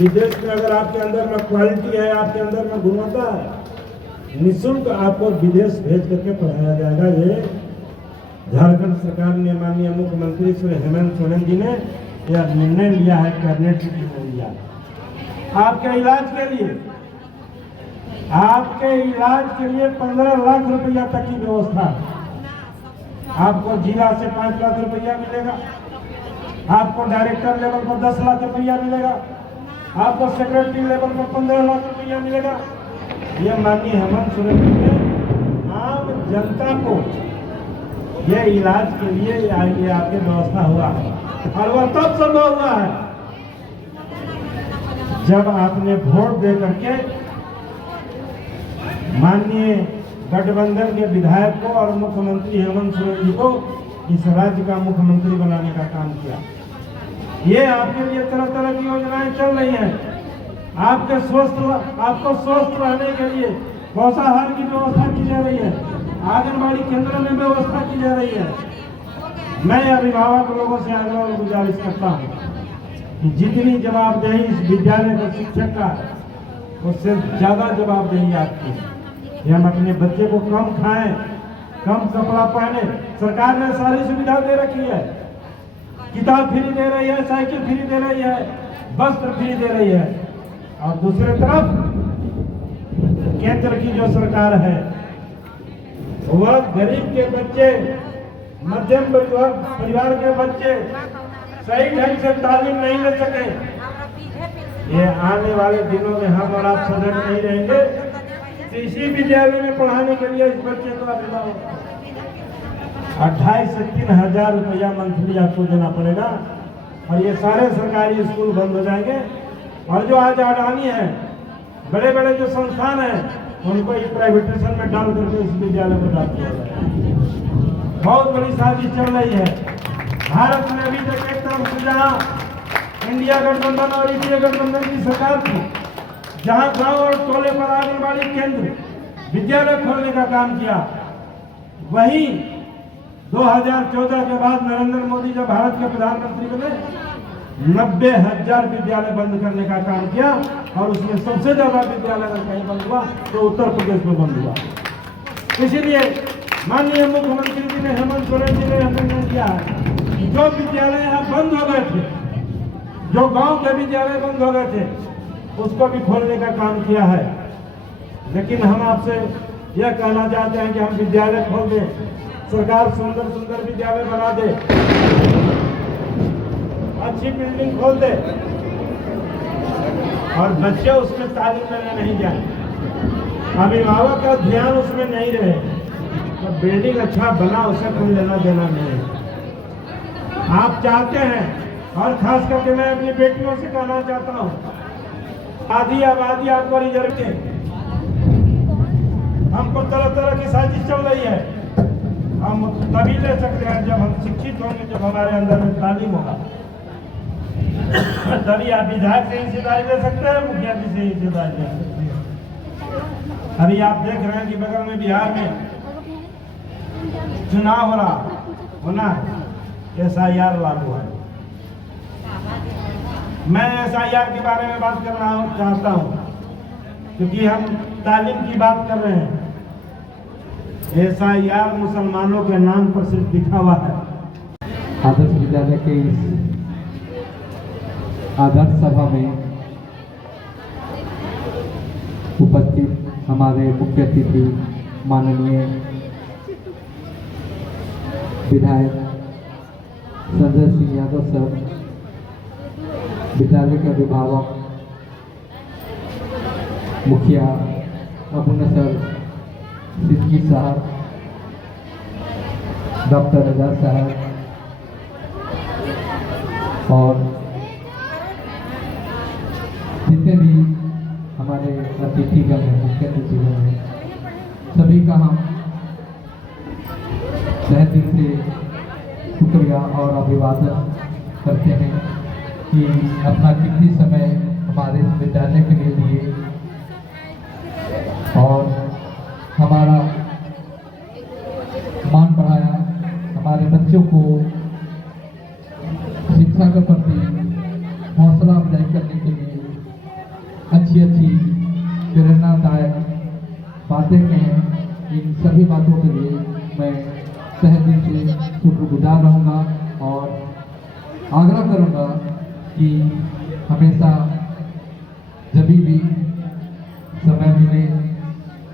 विदेश में, अगर आपके अंदर में क्वालिटी है, आपके अंदर में गुणवत्ता है, निःशुल्क आपको विदेश भेज करके पढ़ाया जाएगा। ये झारखंड सरकार ने, माननीय मुख्यमंत्री श्री हेमंत सोरेन जी ने यह निर्णय लिया है, कैबिनेट ने निर्णय लिया। आपके इलाज के लिए, आपके इलाज के लिए 15 लाख रुपया तक की व्यवस्था। आपको जिला से 5 लाख रुपया मिलेगा, आपको डायरेक्टर लेवल पर 10 लाख रुपया मिलेगा, आपको सेक्रेटरी लेवल पर 15 लाख रुपया मिलेगा। यह माननीय हेमंत सोरेन जी ने आम जनता को ये इलाज के लिए ये आपकी व्यवस्था हुआ है, और वह तब संभव हुआ है जब आपने वोट दे करके माननीय गठबंधन के विधायक को और मुख्यमंत्री हेमंत सोरेन जी को इस राज्य का मुख्यमंत्री बनाने का काम किया। ये आपके लिए तरह तरह की योजनाएं चल रही हैं। आपको स्वस्थ रहने के लिए पौष्टिकाहार की व्यवस्था की जा रही है, आंगनबाड़ी केंद्र में व्यवस्था की जा रही है। मैं अभिभावक लोगों से आग्रह और गुजारिश करता हूँ कि जितनी जवाबदेही इस विद्यालय का शिक्षक का, उससे ज्यादा जवाबदेही आपकी है। हम अपने बच्चे को कम खाएं, कम कपड़ा पहने। सरकार ने सारी सुविधा दे रखी है, किताब फ्री दे रही है, साइकिल फ्री दे रही है, वस्त्र फ्री दे रही है। और दूसरी तरफ केंद्र की जो सरकार है, वह गरीब के बच्चे, मध्यम परिवार के बच्चे सही ढंग से तालीम नहीं ले सके। ये आने वाले दिनों में हम और आप सजग नहीं रहेंगे, इसी विद्यालय में पढ़ाने के लिए इस बच्चे को अभिभावक 2,500 से 3,000 रुपया मंथली आपको देना पड़ेगा, और ये सारे सरकारी स्कूल बंद हो जाएंगे। और जो आज अडानी है, बड़े बड़े जो संस्थान हैं, उनको इस प्राइवेटेशन में डाल करके इस विद्यालय में डाल दिया जाए। बहुत बड़ी साजिश चल रही है। भारत में अभी तक एक तरफ से जहाँ इंडिया गठबंधन और यूपीए गठबंधन की सरकार थी, जहाँ गांव और टोले पर आंगनबाड़ी केंद्र, विद्यालय खोलने का काम किया, वहीं 2014 के बाद नरेंद्र मोदी जब भारत के प्रधानमंत्री बने, 90,000 विद्यालय बंद करने का काम किया, और उसमें सबसे ज्यादा विद्यालय अगर कहीं बंद हुआ तो उत्तर प्रदेश में बंद हुआ। इसीलिए माननीय मुख्यमंत्री जी ने, हेमंत सोरेन जी ने निर्णय किया है, जो विद्यालय यहाँ बंद हो गए थे, जो गांव के विद्यालय बंद हो गए थे, उसको भी खोलने का काम किया है। लेकिन हम आपसे यह कहना चाहते हैं कि हम विद्यालय खोल दें, सरकार सुंदर सुंदर विद्यालय बना दे, अच्छी बिल्डिंग खोल दे, और बच्चे उसमें तालीम लेने नहीं जाए, अभिभावक का ध्यान उसमें नहीं रहे, तो बिल्डिंग अच्छा बना, उसे कोई लेना देना नहीं है। आप चाहते हैं, और खास करके मैं अपनी बेटियों से कहना चाहता हूँ, आधी आबादी आपको रिजर्व के, हमको तरह तरह की साजिश चल रही है। हम तभी ले सकते हैं जब हम शिक्षित होंगे, जब हमारे अंदर में तालीम होगा, तभी आप विधायक से हिस्सेदारी ले सकते हैं, मुखिया जी से हिस्सेदारी ले सकते हैं। अभी आप देख रहे हैं कि बगल में बिहार में चुनाव होना है, SIR लागू है। मैं SIR के बारे में बात करना चाहता हूँ, क्योंकि हम तालीम की बात कर रहे हैं। SIR मुसलमानों के नाम पर सिर्फ लिखा हुआ है। आदर्श विद्यालय के इस आदर्श सभा में उपस्थित हमारे मुख्य अतिथि माननीय विधायक संजय सिंह यादव सर, विद्यालय के अभिभावक मुखिया अबू नसर सिद्दीकी साहब, डॉक्टर रजा साहब, और जितने भी हमारे अतिथिगण हैं, मुख्य अतिथिगण हैं, सभी का हम तहे दिल से शुक्रिया और अभिवादन करते हैं। कि अपना कीमती समय हमारे इस विद्यालय के लिए दिए और हमारा मान बढ़ाया, हमारे बच्चों को शिक्षा के प्रति हौसला अफजाई करने के लिए अच्छी प्रेरणादायक बातें कहें। इन सभी बातों के लिए मैं तहे दिल से शुक्रगुजार रहूँगा और आग्रह करूँगा कि हमेशा जब भी समय मिले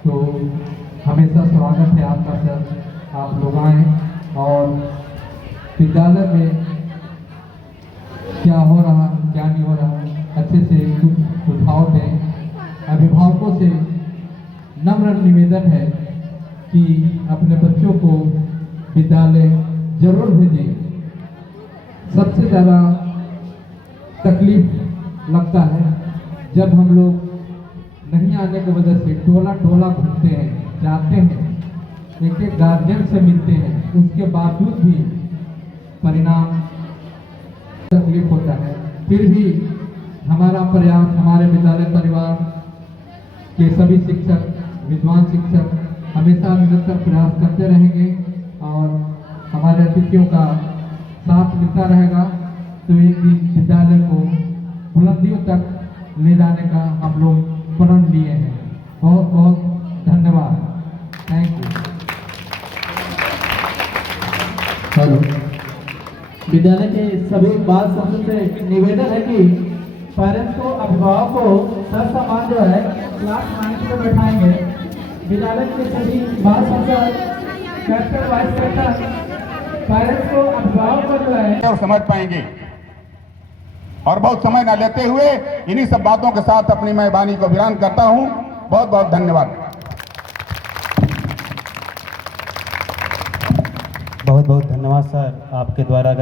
तो हमेशा स्वागत है आपका सर, आप लोग आएँ और विद्यालय में क्या हो रहा क्या नहीं हो रहा अच्छे से कुछ सुझाव दें। अभिभावकों से नम्र निवेदन है कि अपने बच्चों को विद्यालय जरूर भेजें। सबसे ज़्यादा तकलीफ लगता है जब हम लोग नहीं आने की वजह से टोला घूमते हैं, जाते हैं, एक गार्जियन से मिलते हैं, उसके बावजूद भी परिणाम तकलीफ होता है। फिर भी हमारा प्रयास, हमारे विद्यालय परिवार के सभी शिक्षक, विद्वान शिक्षक हमेशा निरंतर प्रयास करते रहेंगे और हमारे अतिथियों का साथ मिलता रहेगा तो एक दिन विद्यालय को बुलंदियों तक ले जाने का हम लोग प्रण लिए हैं। बहुत बहुत धन्यवाद। Thank you. हेलो, विद्यालय के सभी बाल समूह से निवेदन है कि पेरेंट्स को, अभिभावक को सर सामान जो है क्लास 9 में बैठाएंगे। विद्यालय के सभी बाल संसद, कैप्टन, वाइस कैप्टन, पेरेंट्स को, अभिभावक को जो है और समझ पाएंगे। और बहुत समय न लेते हुए इन्हीं सब बातों के साथ अपनी मैं वाणी को विराम करता हूं। बहुत बहुत धन्यवाद। बहुत बहुत धन्यवाद सर, आपके द्वारा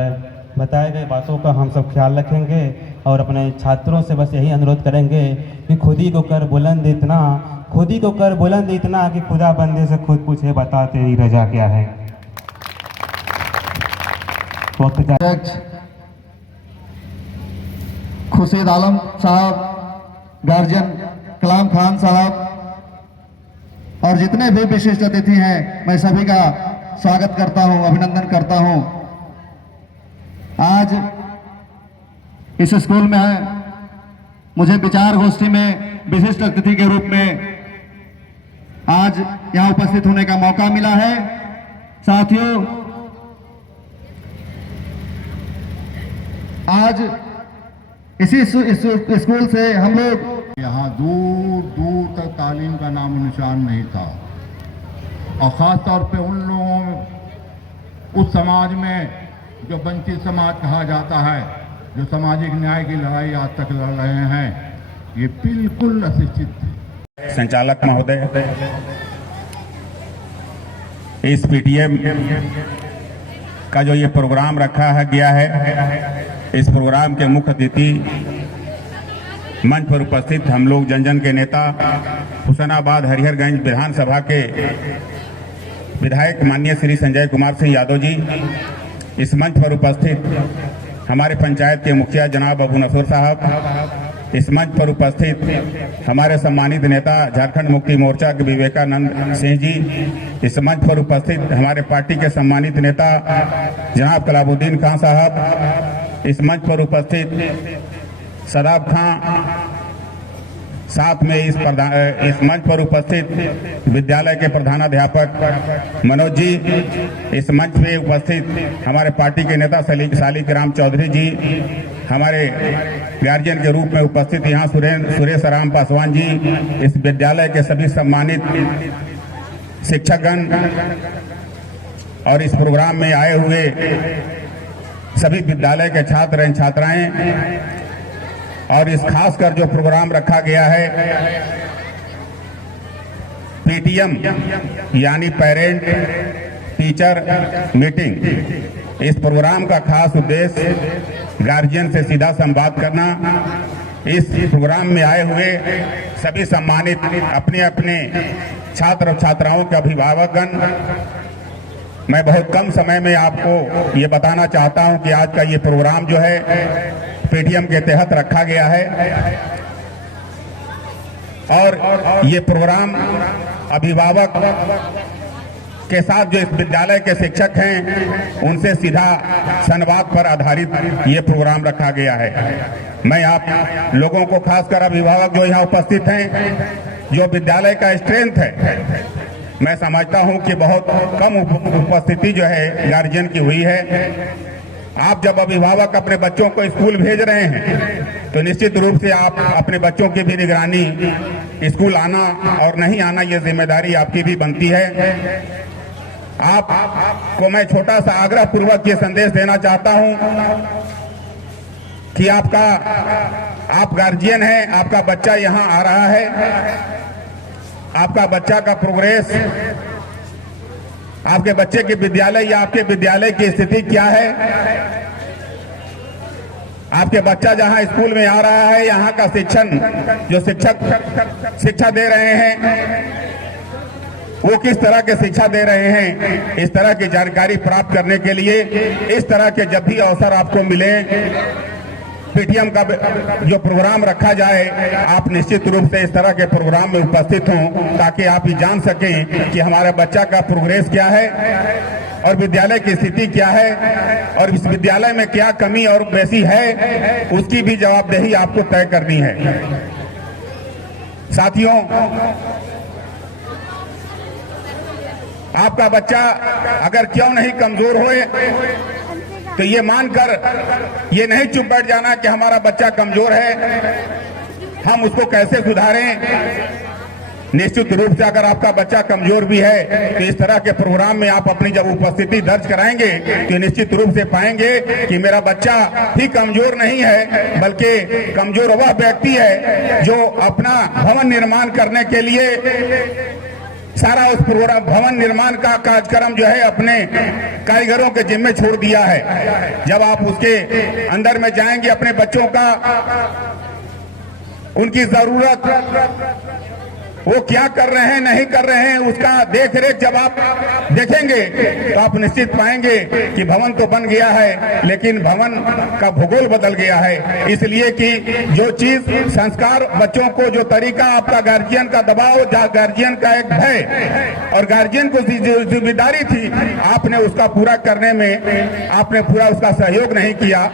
बताए गए बातों का हम सब ख्याल रखेंगे और अपने छात्रों से बस यही अनुरोध करेंगे कि खुद ही को कर बुलंद इतना कि खुदा बंदे से खुद पूछे, बता तेरी रजा क्या है। खुर्शीद आलम साहब, गार्जियन कलाम खान साहब और जितने भी विशिष्ट अतिथि हैं, मैं सभी का स्वागत करता हूं, अभिनंदन करता हूं। आज इस स्कूल में मुझे विचार गोष्ठी में विशिष्ट अतिथि के रूप में आज यहां उपस्थित होने का मौका मिला है। साथियों, आज इसी स्कूल से हम लोग यहाँ दूर दूर तक तालीम का नाम निशान नहीं था और ख़ास तौर पे उन लोगों, उस समाज में जो वंचित समाज कहा जाता है, जो सामाजिक न्याय की लड़ाई आज तक लड़ रहे हैं, ये बिल्कुल अशिक्षित थे। संचालक महोदय, इस पीटीएम का जो ये प्रोग्राम रखा गया है, इस प्रोग्राम के मुख्य अतिथि मंच पर उपस्थित हम लोग जन के नेता हुसैनाबाद हरिहरगंज विधानसभा के विधायक माननीय श्री संजय कुमार सिंह यादव जी, इस मंच पर उपस्थित हमारे पंचायत के मुखिया जनाब अबू नसूर साहब, इस मंच पर उपस्थित हमारे सम्मानित नेता झारखंड मुक्ति मोर्चा के विवेकानंद सिंह जी, इस मंच पर उपस्थित हमारे पार्टी के सम्मानित नेता जनाब कलाबुद्दीन खान साहब, इस मंच पर उपस्थित सदाब खां, साथ में इस मंच पर उपस्थित विद्यालय के प्रधानाध्यापक मनोज जी, इस मंच पे उपस्थित हमारे पार्टी के नेता सालिक राम चौधरी जी, हमारे गार्जियन के रूप में उपस्थित यहाँ सुरेश राम पासवान जी, इस विद्यालय के सभी सम्मानित शिक्षकगण और इस प्रोग्राम में आए हुए सभी विद्यालय के छात्र एवं छात्राएं, और इस खासकर जो प्रोग्राम रखा गया है पीटीएम यानी पेरेंट टीचर मीटिंग, इस प्रोग्राम का खास उद्देश्य गार्जियन से सीधा संवाद करना। इस प्रोग्राम में आए हुए सभी सम्मानित अपने अपने छात्र और छात्राओं के अभिभावकगण, मैं बहुत कम समय में आपको ये बताना चाहता हूं कि आज का ये प्रोग्राम जो है पीटीएम के तहत रखा गया है और ये प्रोग्राम अभिभावक के साथ जो इस विद्यालय के शिक्षक हैं उनसे सीधा संवाद पर आधारित ये प्रोग्राम रखा गया है। मैं आप लोगों को खासकर अभिभावक जो यहाँ उपस्थित हैं, जो विद्यालय का स्ट्रेंथ है, मैं समझता हूँ कि बहुत कम उपस्थिति जो है गार्जियन की हुई है। आप जब अभिभावक अपने बच्चों को स्कूल भेज रहे हैं तो निश्चित रूप से आप अपने बच्चों की भी निगरानी, स्कूल आना और नहीं आना ये जिम्मेदारी आपकी भी बनती है। आपको मैं छोटा सा आग्रह पूर्वक ये संदेश देना चाहता हूं कि आप गार्जियन हैं, आपका बच्चा यहां आ रहा है, आपका बच्चा का प्रोग्रेस, आपके बच्चे के विद्यालय या आपके विद्यालय की स्थिति क्या है, आपके बच्चा जहां स्कूल में आ रहा है यहां का शिक्षण जो शिक्षक शिक्षा दे रहे हैं वो किस तरह के शिक्षा दे रहे हैं, इस तरह की जानकारी प्राप्त करने के लिए इस तरह के जब भी अवसर आपको मिले पीटीएम का जो प्रोग्राम रखा जाए, आप निश्चित रूप से इस तरह के प्रोग्राम में उपस्थित हों ताकि आप ये जान सकें कि हमारे बच्चा का प्रोग्रेस क्या है और विद्यालय की स्थिति क्या है और इस विद्यालय में क्या कमी और बेसी है, उसकी भी जवाबदेही आपको तय करनी है। साथियों, आपका बच्चा अगर क्यों नहीं कमजोर होए तो ये मानकर ये नहीं चुप बैठ जाना कि हमारा बच्चा कमजोर है, हम उसको कैसे सुधारें। निश्चित रूप से अगर आपका बच्चा कमजोर भी है तो इस तरह के प्रोग्राम में आप अपनी जब उपस्थिति दर्ज कराएंगे तो निश्चित रूप से पाएंगे कि मेरा बच्चा ही कमजोर नहीं है बल्कि कमजोर वह व्यक्ति है जो अपना भवन निर्माण करने के लिए सारा उस प्रोग्राम भवन निर्माण का कार्यक्रम जो है अपने कारीगरों के जिम्मे छोड़ दिया है। जब आप उसके अंदर में जाएंगे अपने बच्चों का उनकी जरूरत वो क्या कर रहे हैं नहीं कर रहे हैं उसका देख रेख जब आप देखेंगे तो आप निश्चित पाएंगे कि भवन तो बन गया है लेकिन भवन का भूगोल बदल गया है। इसलिए कि जो चीज संस्कार बच्चों को जो तरीका आपका गार्जियन का दबाव, गार्जियन का एक भय और गार्जियन को जो जिम्मेदारी थी आपने उसका पूरा करने में आपने पूरा उसका सहयोग नहीं किया,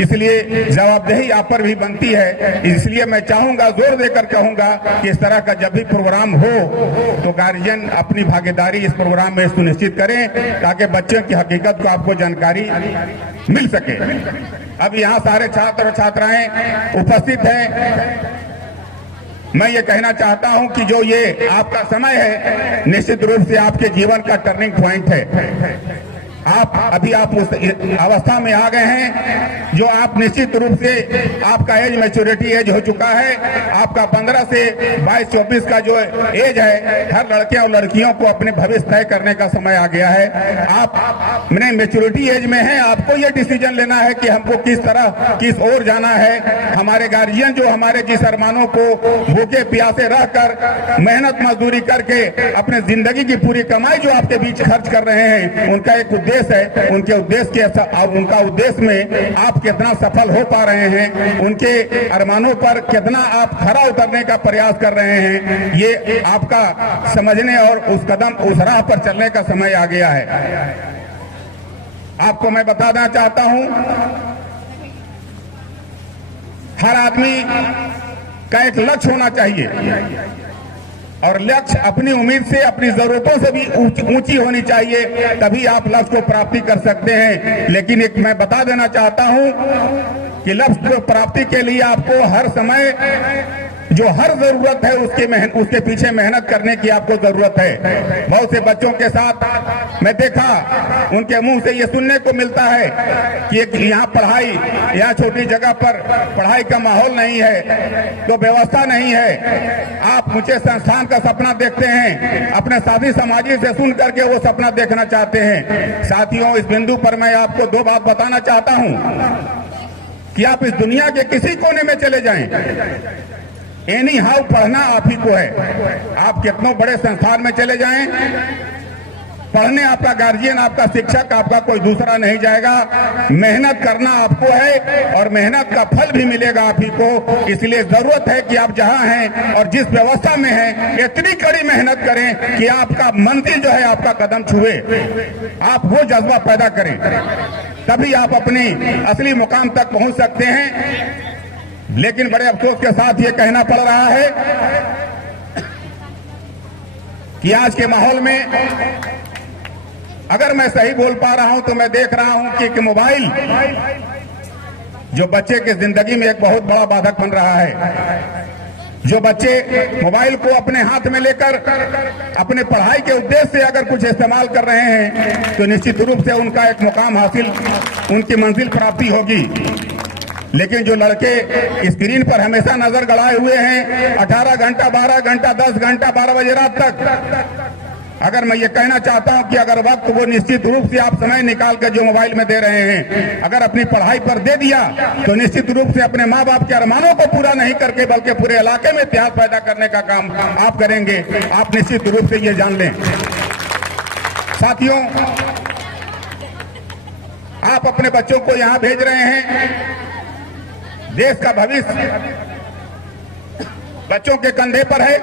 इसलिए जवाबदेही आप पर भी बनती है। इसलिए मैं चाहूंगा, जोर देकर कहूंगा कि इस तरह का जब भी प्रोग्राम हो तो गार्जियन अपनी भागीदारी इस प्रोग्राम में सुनिश्चित करें ताकि बच्चों की हकीकत को आपको जानकारी मिल सके। अब यहाँ सारे छात्र और छात्राएं उपस्थित हैं। मैं ये कहना चाहता हूं कि जो ये आपका समय है निश्चित रूप से आपके जीवन का टर्निंग पॉइंट है। आप उस अवस्था में आ गए हैं जो आप निश्चित रूप से आपका एज मैच्योरिटी एज हो चुका है। आपका 15 से 22-24 का जो एज है, हर लड़के और लड़कियों को अपने भविष्य तय करने का समय आ गया है। आप मैच्योरिटी एज में हैं, आपको ये डिसीजन लेना है कि हमको किस तरह किस ओर जाना है। हमारे गार्जियन जो हमारे जिस अरमानों को भूखे प्यासे रहकर मेहनत मजदूरी करके अपने जिंदगी की पूरी कमाई जो आपके बीच खर्च कर रहे हैं, उनका एक उद्देश्य है। उनके उद्देश्य के उनका उद्देश्य में आप कितना सफल हो पा रहे हैं, उनके अरमानों पर कितना आप खरा उतरने का प्रयास कर रहे हैं, ये आपका समझने और उस कदम उस राह पर चलने का समय आ गया है। आपको मैं बताना चाहता हूं, हर आदमी का एक लक्ष्य होना चाहिए और लक्ष्य अपनी उम्मीद से, अपनी जरूरतों से भी ऊंची होनी चाहिए, तभी आप लक्ष्य को प्राप्ति कर सकते हैं। लेकिन एक मैं बता देना चाहता हूं कि लक्ष्य को प्राप्ति के लिए आपको हर समय जो हर जरूरत है उसके पीछे मेहनत करने की आपको जरूरत है। बहुत से बच्चों के साथ मैं देखा, उनके मुंह से ये सुनने को मिलता है कि यहाँ छोटी जगह पर पढ़ाई का माहौल नहीं है, तो व्यवस्था नहीं है। आप ऊंचे संस्थान का सपना देखते हैं, अपने साथी समाजी से सुन करके वो सपना देखना चाहते हैं। साथियों, इस बिंदु पर मैं आपको दो बात बताना चाहता हूं कि आप इस दुनिया के किसी कोने में चले जाएं, एनी हाउ पढ़ना आप ही को है। आप कितनों बड़े संस्थान में चले जाएं, पढ़ने आपका गार्जियन, आपका शिक्षक, आपका कोई दूसरा नहीं जाएगा। मेहनत करना आपको है और मेहनत का फल भी मिलेगा आप ही को। इसलिए जरूरत है कि आप जहां हैं और जिस व्यवस्था में हैं इतनी कड़ी मेहनत करें कि आपका मंजिल जो है आपका कदम छुए, आप वो जज्बा पैदा करें, तभी आप अपनी असली मुकाम तक पहुंच सकते हैं। लेकिन बड़े अफसोस के साथ ये कहना पड़ रहा है कि आज के माहौल में अगर मैं सही बोल पा रहा हूं तो मैं देख रहा हूं कि मोबाइल जो बच्चे की जिंदगी में एक बहुत बड़ा बाधक बन रहा है। जो बच्चे मोबाइल को अपने हाथ में लेकर अपने पढ़ाई के उद्देश्य से अगर कुछ इस्तेमाल कर रहे हैं तो निश्चित रूप से उनका एक मुकाम हासिल, उनकी मंजिल प्राप्ति होगी। लेकिन जो लड़के स्क्रीन पर हमेशा नजर गड़ाए हुए हैं 18 घंटा, 12 घंटा, 10 घंटा, 12 बजे रात तक, अगर मैं ये कहना चाहता हूं कि अगर वक्त वो निश्चित रूप से आप समय निकाल कर जो मोबाइल में दे रहे हैं अगर अपनी पढ़ाई पर दे दिया तो निश्चित रूप से अपने माँ बाप के अरमानों को पूरा नहीं करके बल्कि पूरे इलाके में इतिहास पैदा करने का काम आप करेंगे। आप निश्चित रूप से ये जान लें। साथियों, आप अपने बच्चों को यहां भेज रहे हैं, देश का भविष्य बच्चों के कंधे पर है।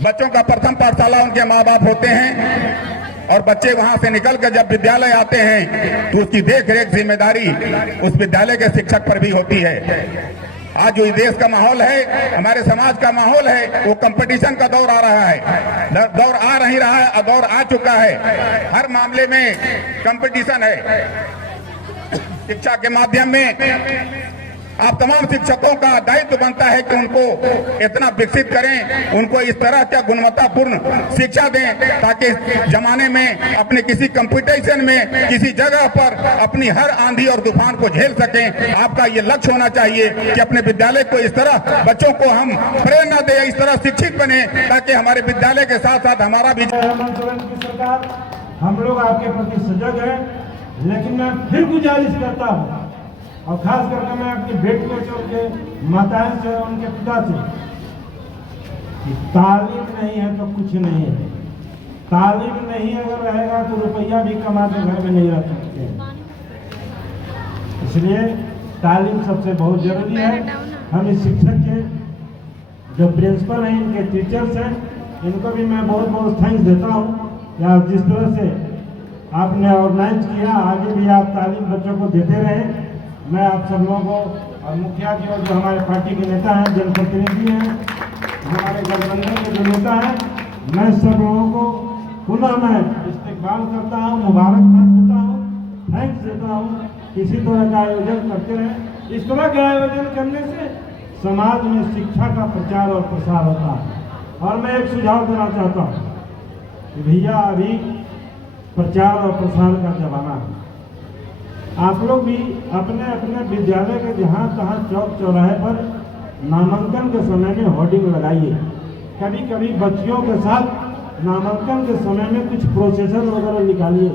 बच्चों का प्रथम पाठशाला उनके माँ बाप होते हैं और बच्चे वहां से निकलकर जब विद्यालय आते हैं तो उसकी देख रेख जिम्मेदारी उस विद्यालय के शिक्षक पर भी होती है। आज जो देश का माहौल है, हमारे समाज का माहौल है, वो कंपटीशन का दौर आ रहा है, दौर आ नहीं रहा है, दौर आ चुका है। हर मामले में कंपटीशन है। शिक्षा के माध्यम में आप तमाम शिक्षकों का दायित्व बनता है कि उनको इतना विकसित करें, उनको इस तरह का गुणवत्तापूर्ण शिक्षा दें ताकि जमाने में अपने किसी कंपटीशन में किसी जगह पर अपनी हर आंधी और तूफान को झेल सकें। आपका ये लक्ष्य होना चाहिए कि अपने विद्यालय को इस तरह बच्चों को हम प्रेरणा दें, इस तरह शिक्षित बने ताकि हमारे विद्यालय के साथ साथ हमारा भी। सरकार, हम लोग आपके प्रति सजग है, लेकिन मैं फिर गुजारिश करता हूँ और खास करके मैं अपनी बेटियों से, उनके माताएं से, उनके पिता से, कि तालीम नहीं है तो कुछ नहीं है। तालीम नहीं अगर रहेगा तो रुपया भी कमा के घर में नहीं रख सकते। इसलिए तालीम सबसे बहुत जरूरी है। हम इस शिक्षक के जो प्रिंसिपल हैं, इनके टीचर्स हैं, इनको भी मैं बहुत बहुत थैंक्स देता हूँ कि आप जिस तरह से आपने ऑर्गेनाइज किया, आगे भी आप तालीम बच्चों को देते रहें। मैं आप सब लोगों को और मुखिया जी और जो हमारे पार्टी के नेता हैं, जनप्रतिनिधि हैं, हमारे गठबंधन के जो नेता हैं, मैं सब लोगों को पुनः मैं इस्तेकबाल करता हूँ, मुबारकबाद देता हूँ, थैंक्स देता हूँ। इसी तरह का आयोजन करते रहें। इस तरह के आयोजन करने से समाज में शिक्षा का प्रचार और प्रसार होता है। और मैं एक सुझाव देना चाहता हूँ कि भैया अभी प्रचार और प्रसार का जमाना है। आप लोग भी अपने अपने विद्यालय के जहाँ तहाँ चौक चौराहे पर नामांकन के समय में होर्डिंग लगाइए। कभी कभी बच्चियों के साथ नामांकन के समय में कुछ प्रोसेसर वगैरह निकालिए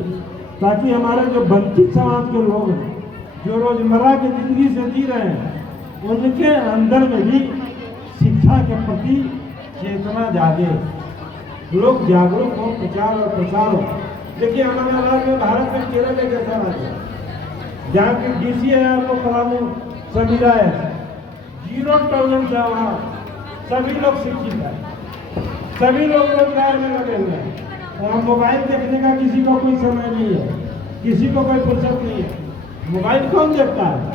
ताकि हमारे जो वंचित समाज के लोग हैं, जो रोजमर्रा की जिंदगी से जी रहे हैं, उनके अंदर में भी शिक्षा के प्रति चेतना जागे, लोग जागरूक हो, प्रचार और प्रसार हो। देखिए हमारे राज्य में, भारत में केरल एक ऐसा राज्य है जहाँ की DC है आपको पढ़ाऊँ समीरा है, 0 टॉलरेंस है। वहाँ सभी लोग शिक्षित है, सभी लोग रोजगार में लगे हुए हैं। वहाँ मोबाइल देखने का किसी को कोई समय नहीं है, किसी को कोई फुर्सत नहीं है। मोबाइल कौन देखता है?